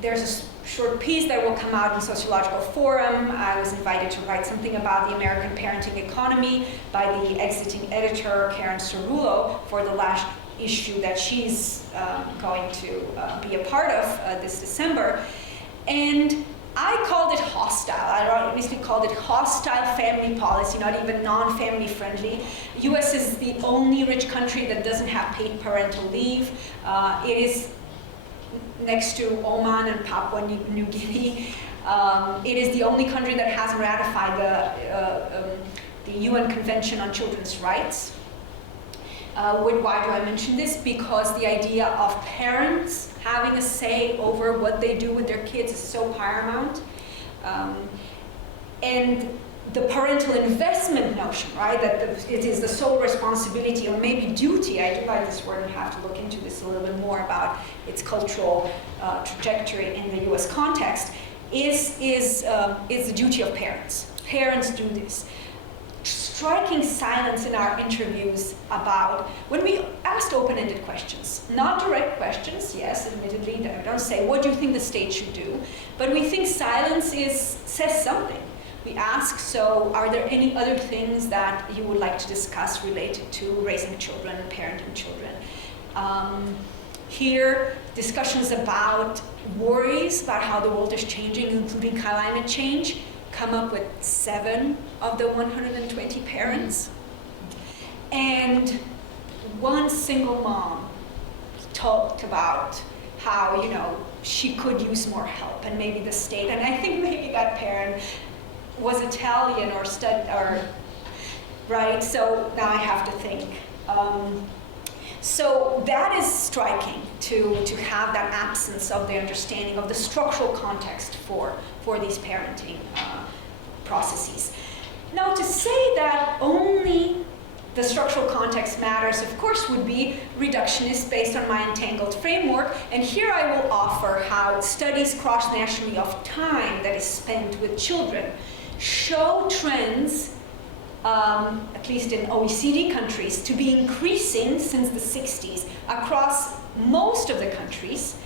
there's a short piece that will come out in Sociological Forum. I was invited to write something about the American parenting economy by the exiting editor, Karen Cerullo, for the last issue that she's going to be a part of this December. And I called it hostile. I basically called it hostile family policy, not even non-family friendly. US is the only rich country that doesn't have paid parental leave. It is next to Oman and Papua New Guinea. It is the only country that hasn't ratified the UN Convention on Children's Rights. Why do I mention this? Because the idea of parents having a say over what they do with their kids is so paramount. And the parental investment notion, right, that it is the sole responsibility or maybe duty, I do like this word and have to look into this a little bit more about its cultural trajectory in the US context, is the duty of parents. Parents do this. Striking silence in our interviews about, when we asked open-ended questions, not direct questions, yes, admittedly, that don't say, what do you think the state should do? But we think silence says something. We ask, so are there any other things that you would like to discuss related to raising children, parenting children? Here, discussions about worries about how the world is changing, including climate change, come up with 7 of the 120 parents. And one single mom talked about how, she could use more help and maybe the state. And I think maybe that parent was Italian or right? So now I have to think. So that is striking to have that absence of the understanding of the structural context for these parenting processes. Now, to say that only the structural context matters, of course, would be reductionist based on my entangled framework. And here I will offer how studies cross-nationally of time that is spent with children show trends, at least in OECD countries, to be increasing since the 60s across most of the countries,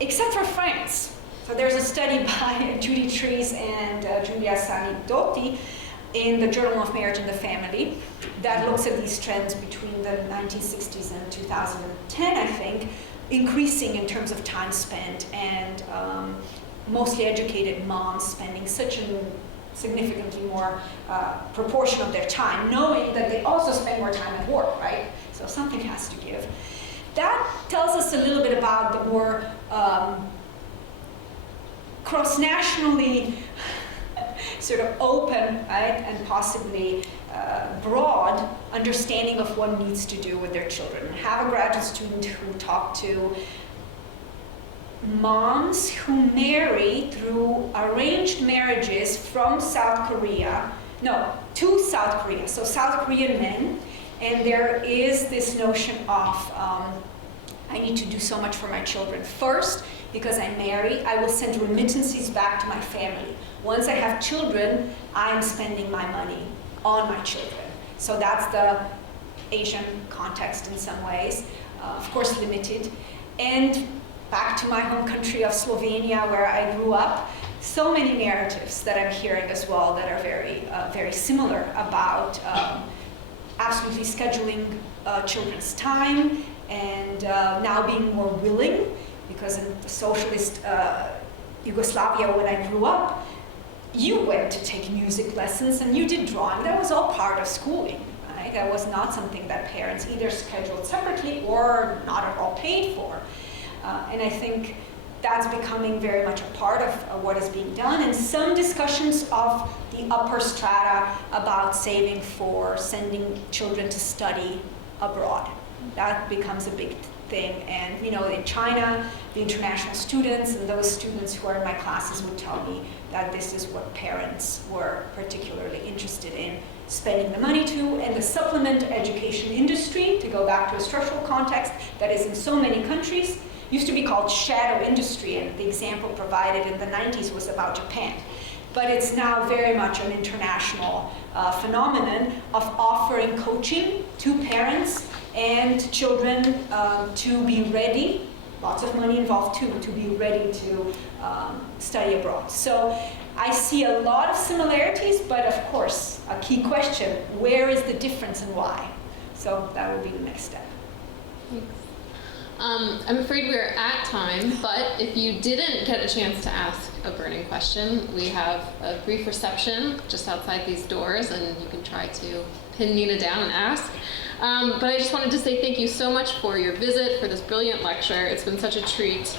except for France. So there's a study by Judy Trees and Giulia Sanidotti in the Journal of Marriage and the Family that looks at these trends between the 1960s and 2010, I think, increasing in terms of time spent and mostly educated moms spending such a significantly more proportion of their time, knowing that they also spend more time at work, right? So something has to give. That tells us a little bit about the more cross-nationally sort of open, right, and possibly broad understanding of what needs to do with their children. I have a graduate student who talked to moms who marry through arranged marriages from South Korea, to South Korea, so South Korean men, and there is this notion of I need to do so much for my children. First, because I marry, I will send remittances back to my family. Once I have children, I am spending my money on my children. So that's the Asian context in some ways, of course limited. And back to my home country of Slovenia, where I grew up, so many narratives that I'm hearing as well that are very, very similar about absolutely scheduling children's time and now being more willing, because in the socialist Yugoslavia when I grew up, you went to take music lessons and you did drawing. That was all part of schooling. Right? That was not something that parents either scheduled separately or not at all paid for. And I think that's becoming very much a part of what is being done. And some discussions of the upper strata about saving for sending children to study abroad. That becomes a big thing. And in China, the international students and those students who are in my classes would tell me that this is what parents were particularly interested in spending the money to. And the supplement education industry, to go back to a structural context that is in so many countries, used to be called shadow industry, and the example provided in the 90s was about Japan. but it's now very much an international phenomenon of offering coaching to parents and children to be ready, lots of money involved too, to be ready to study abroad. So I see a lot of similarities, but of course, a key question, where is the difference and why? So that would be the next step. Thanks. I'm afraid we're at time, but if you didn't get a chance to ask a burning question, we have a brief reception just outside these doors, and you can try to pin Nina down and ask. But I just wanted to say thank you so much for your visit, for this brilliant lecture. It's been such a treat.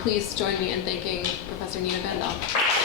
Please join me in thanking Professor Nina Bandelj.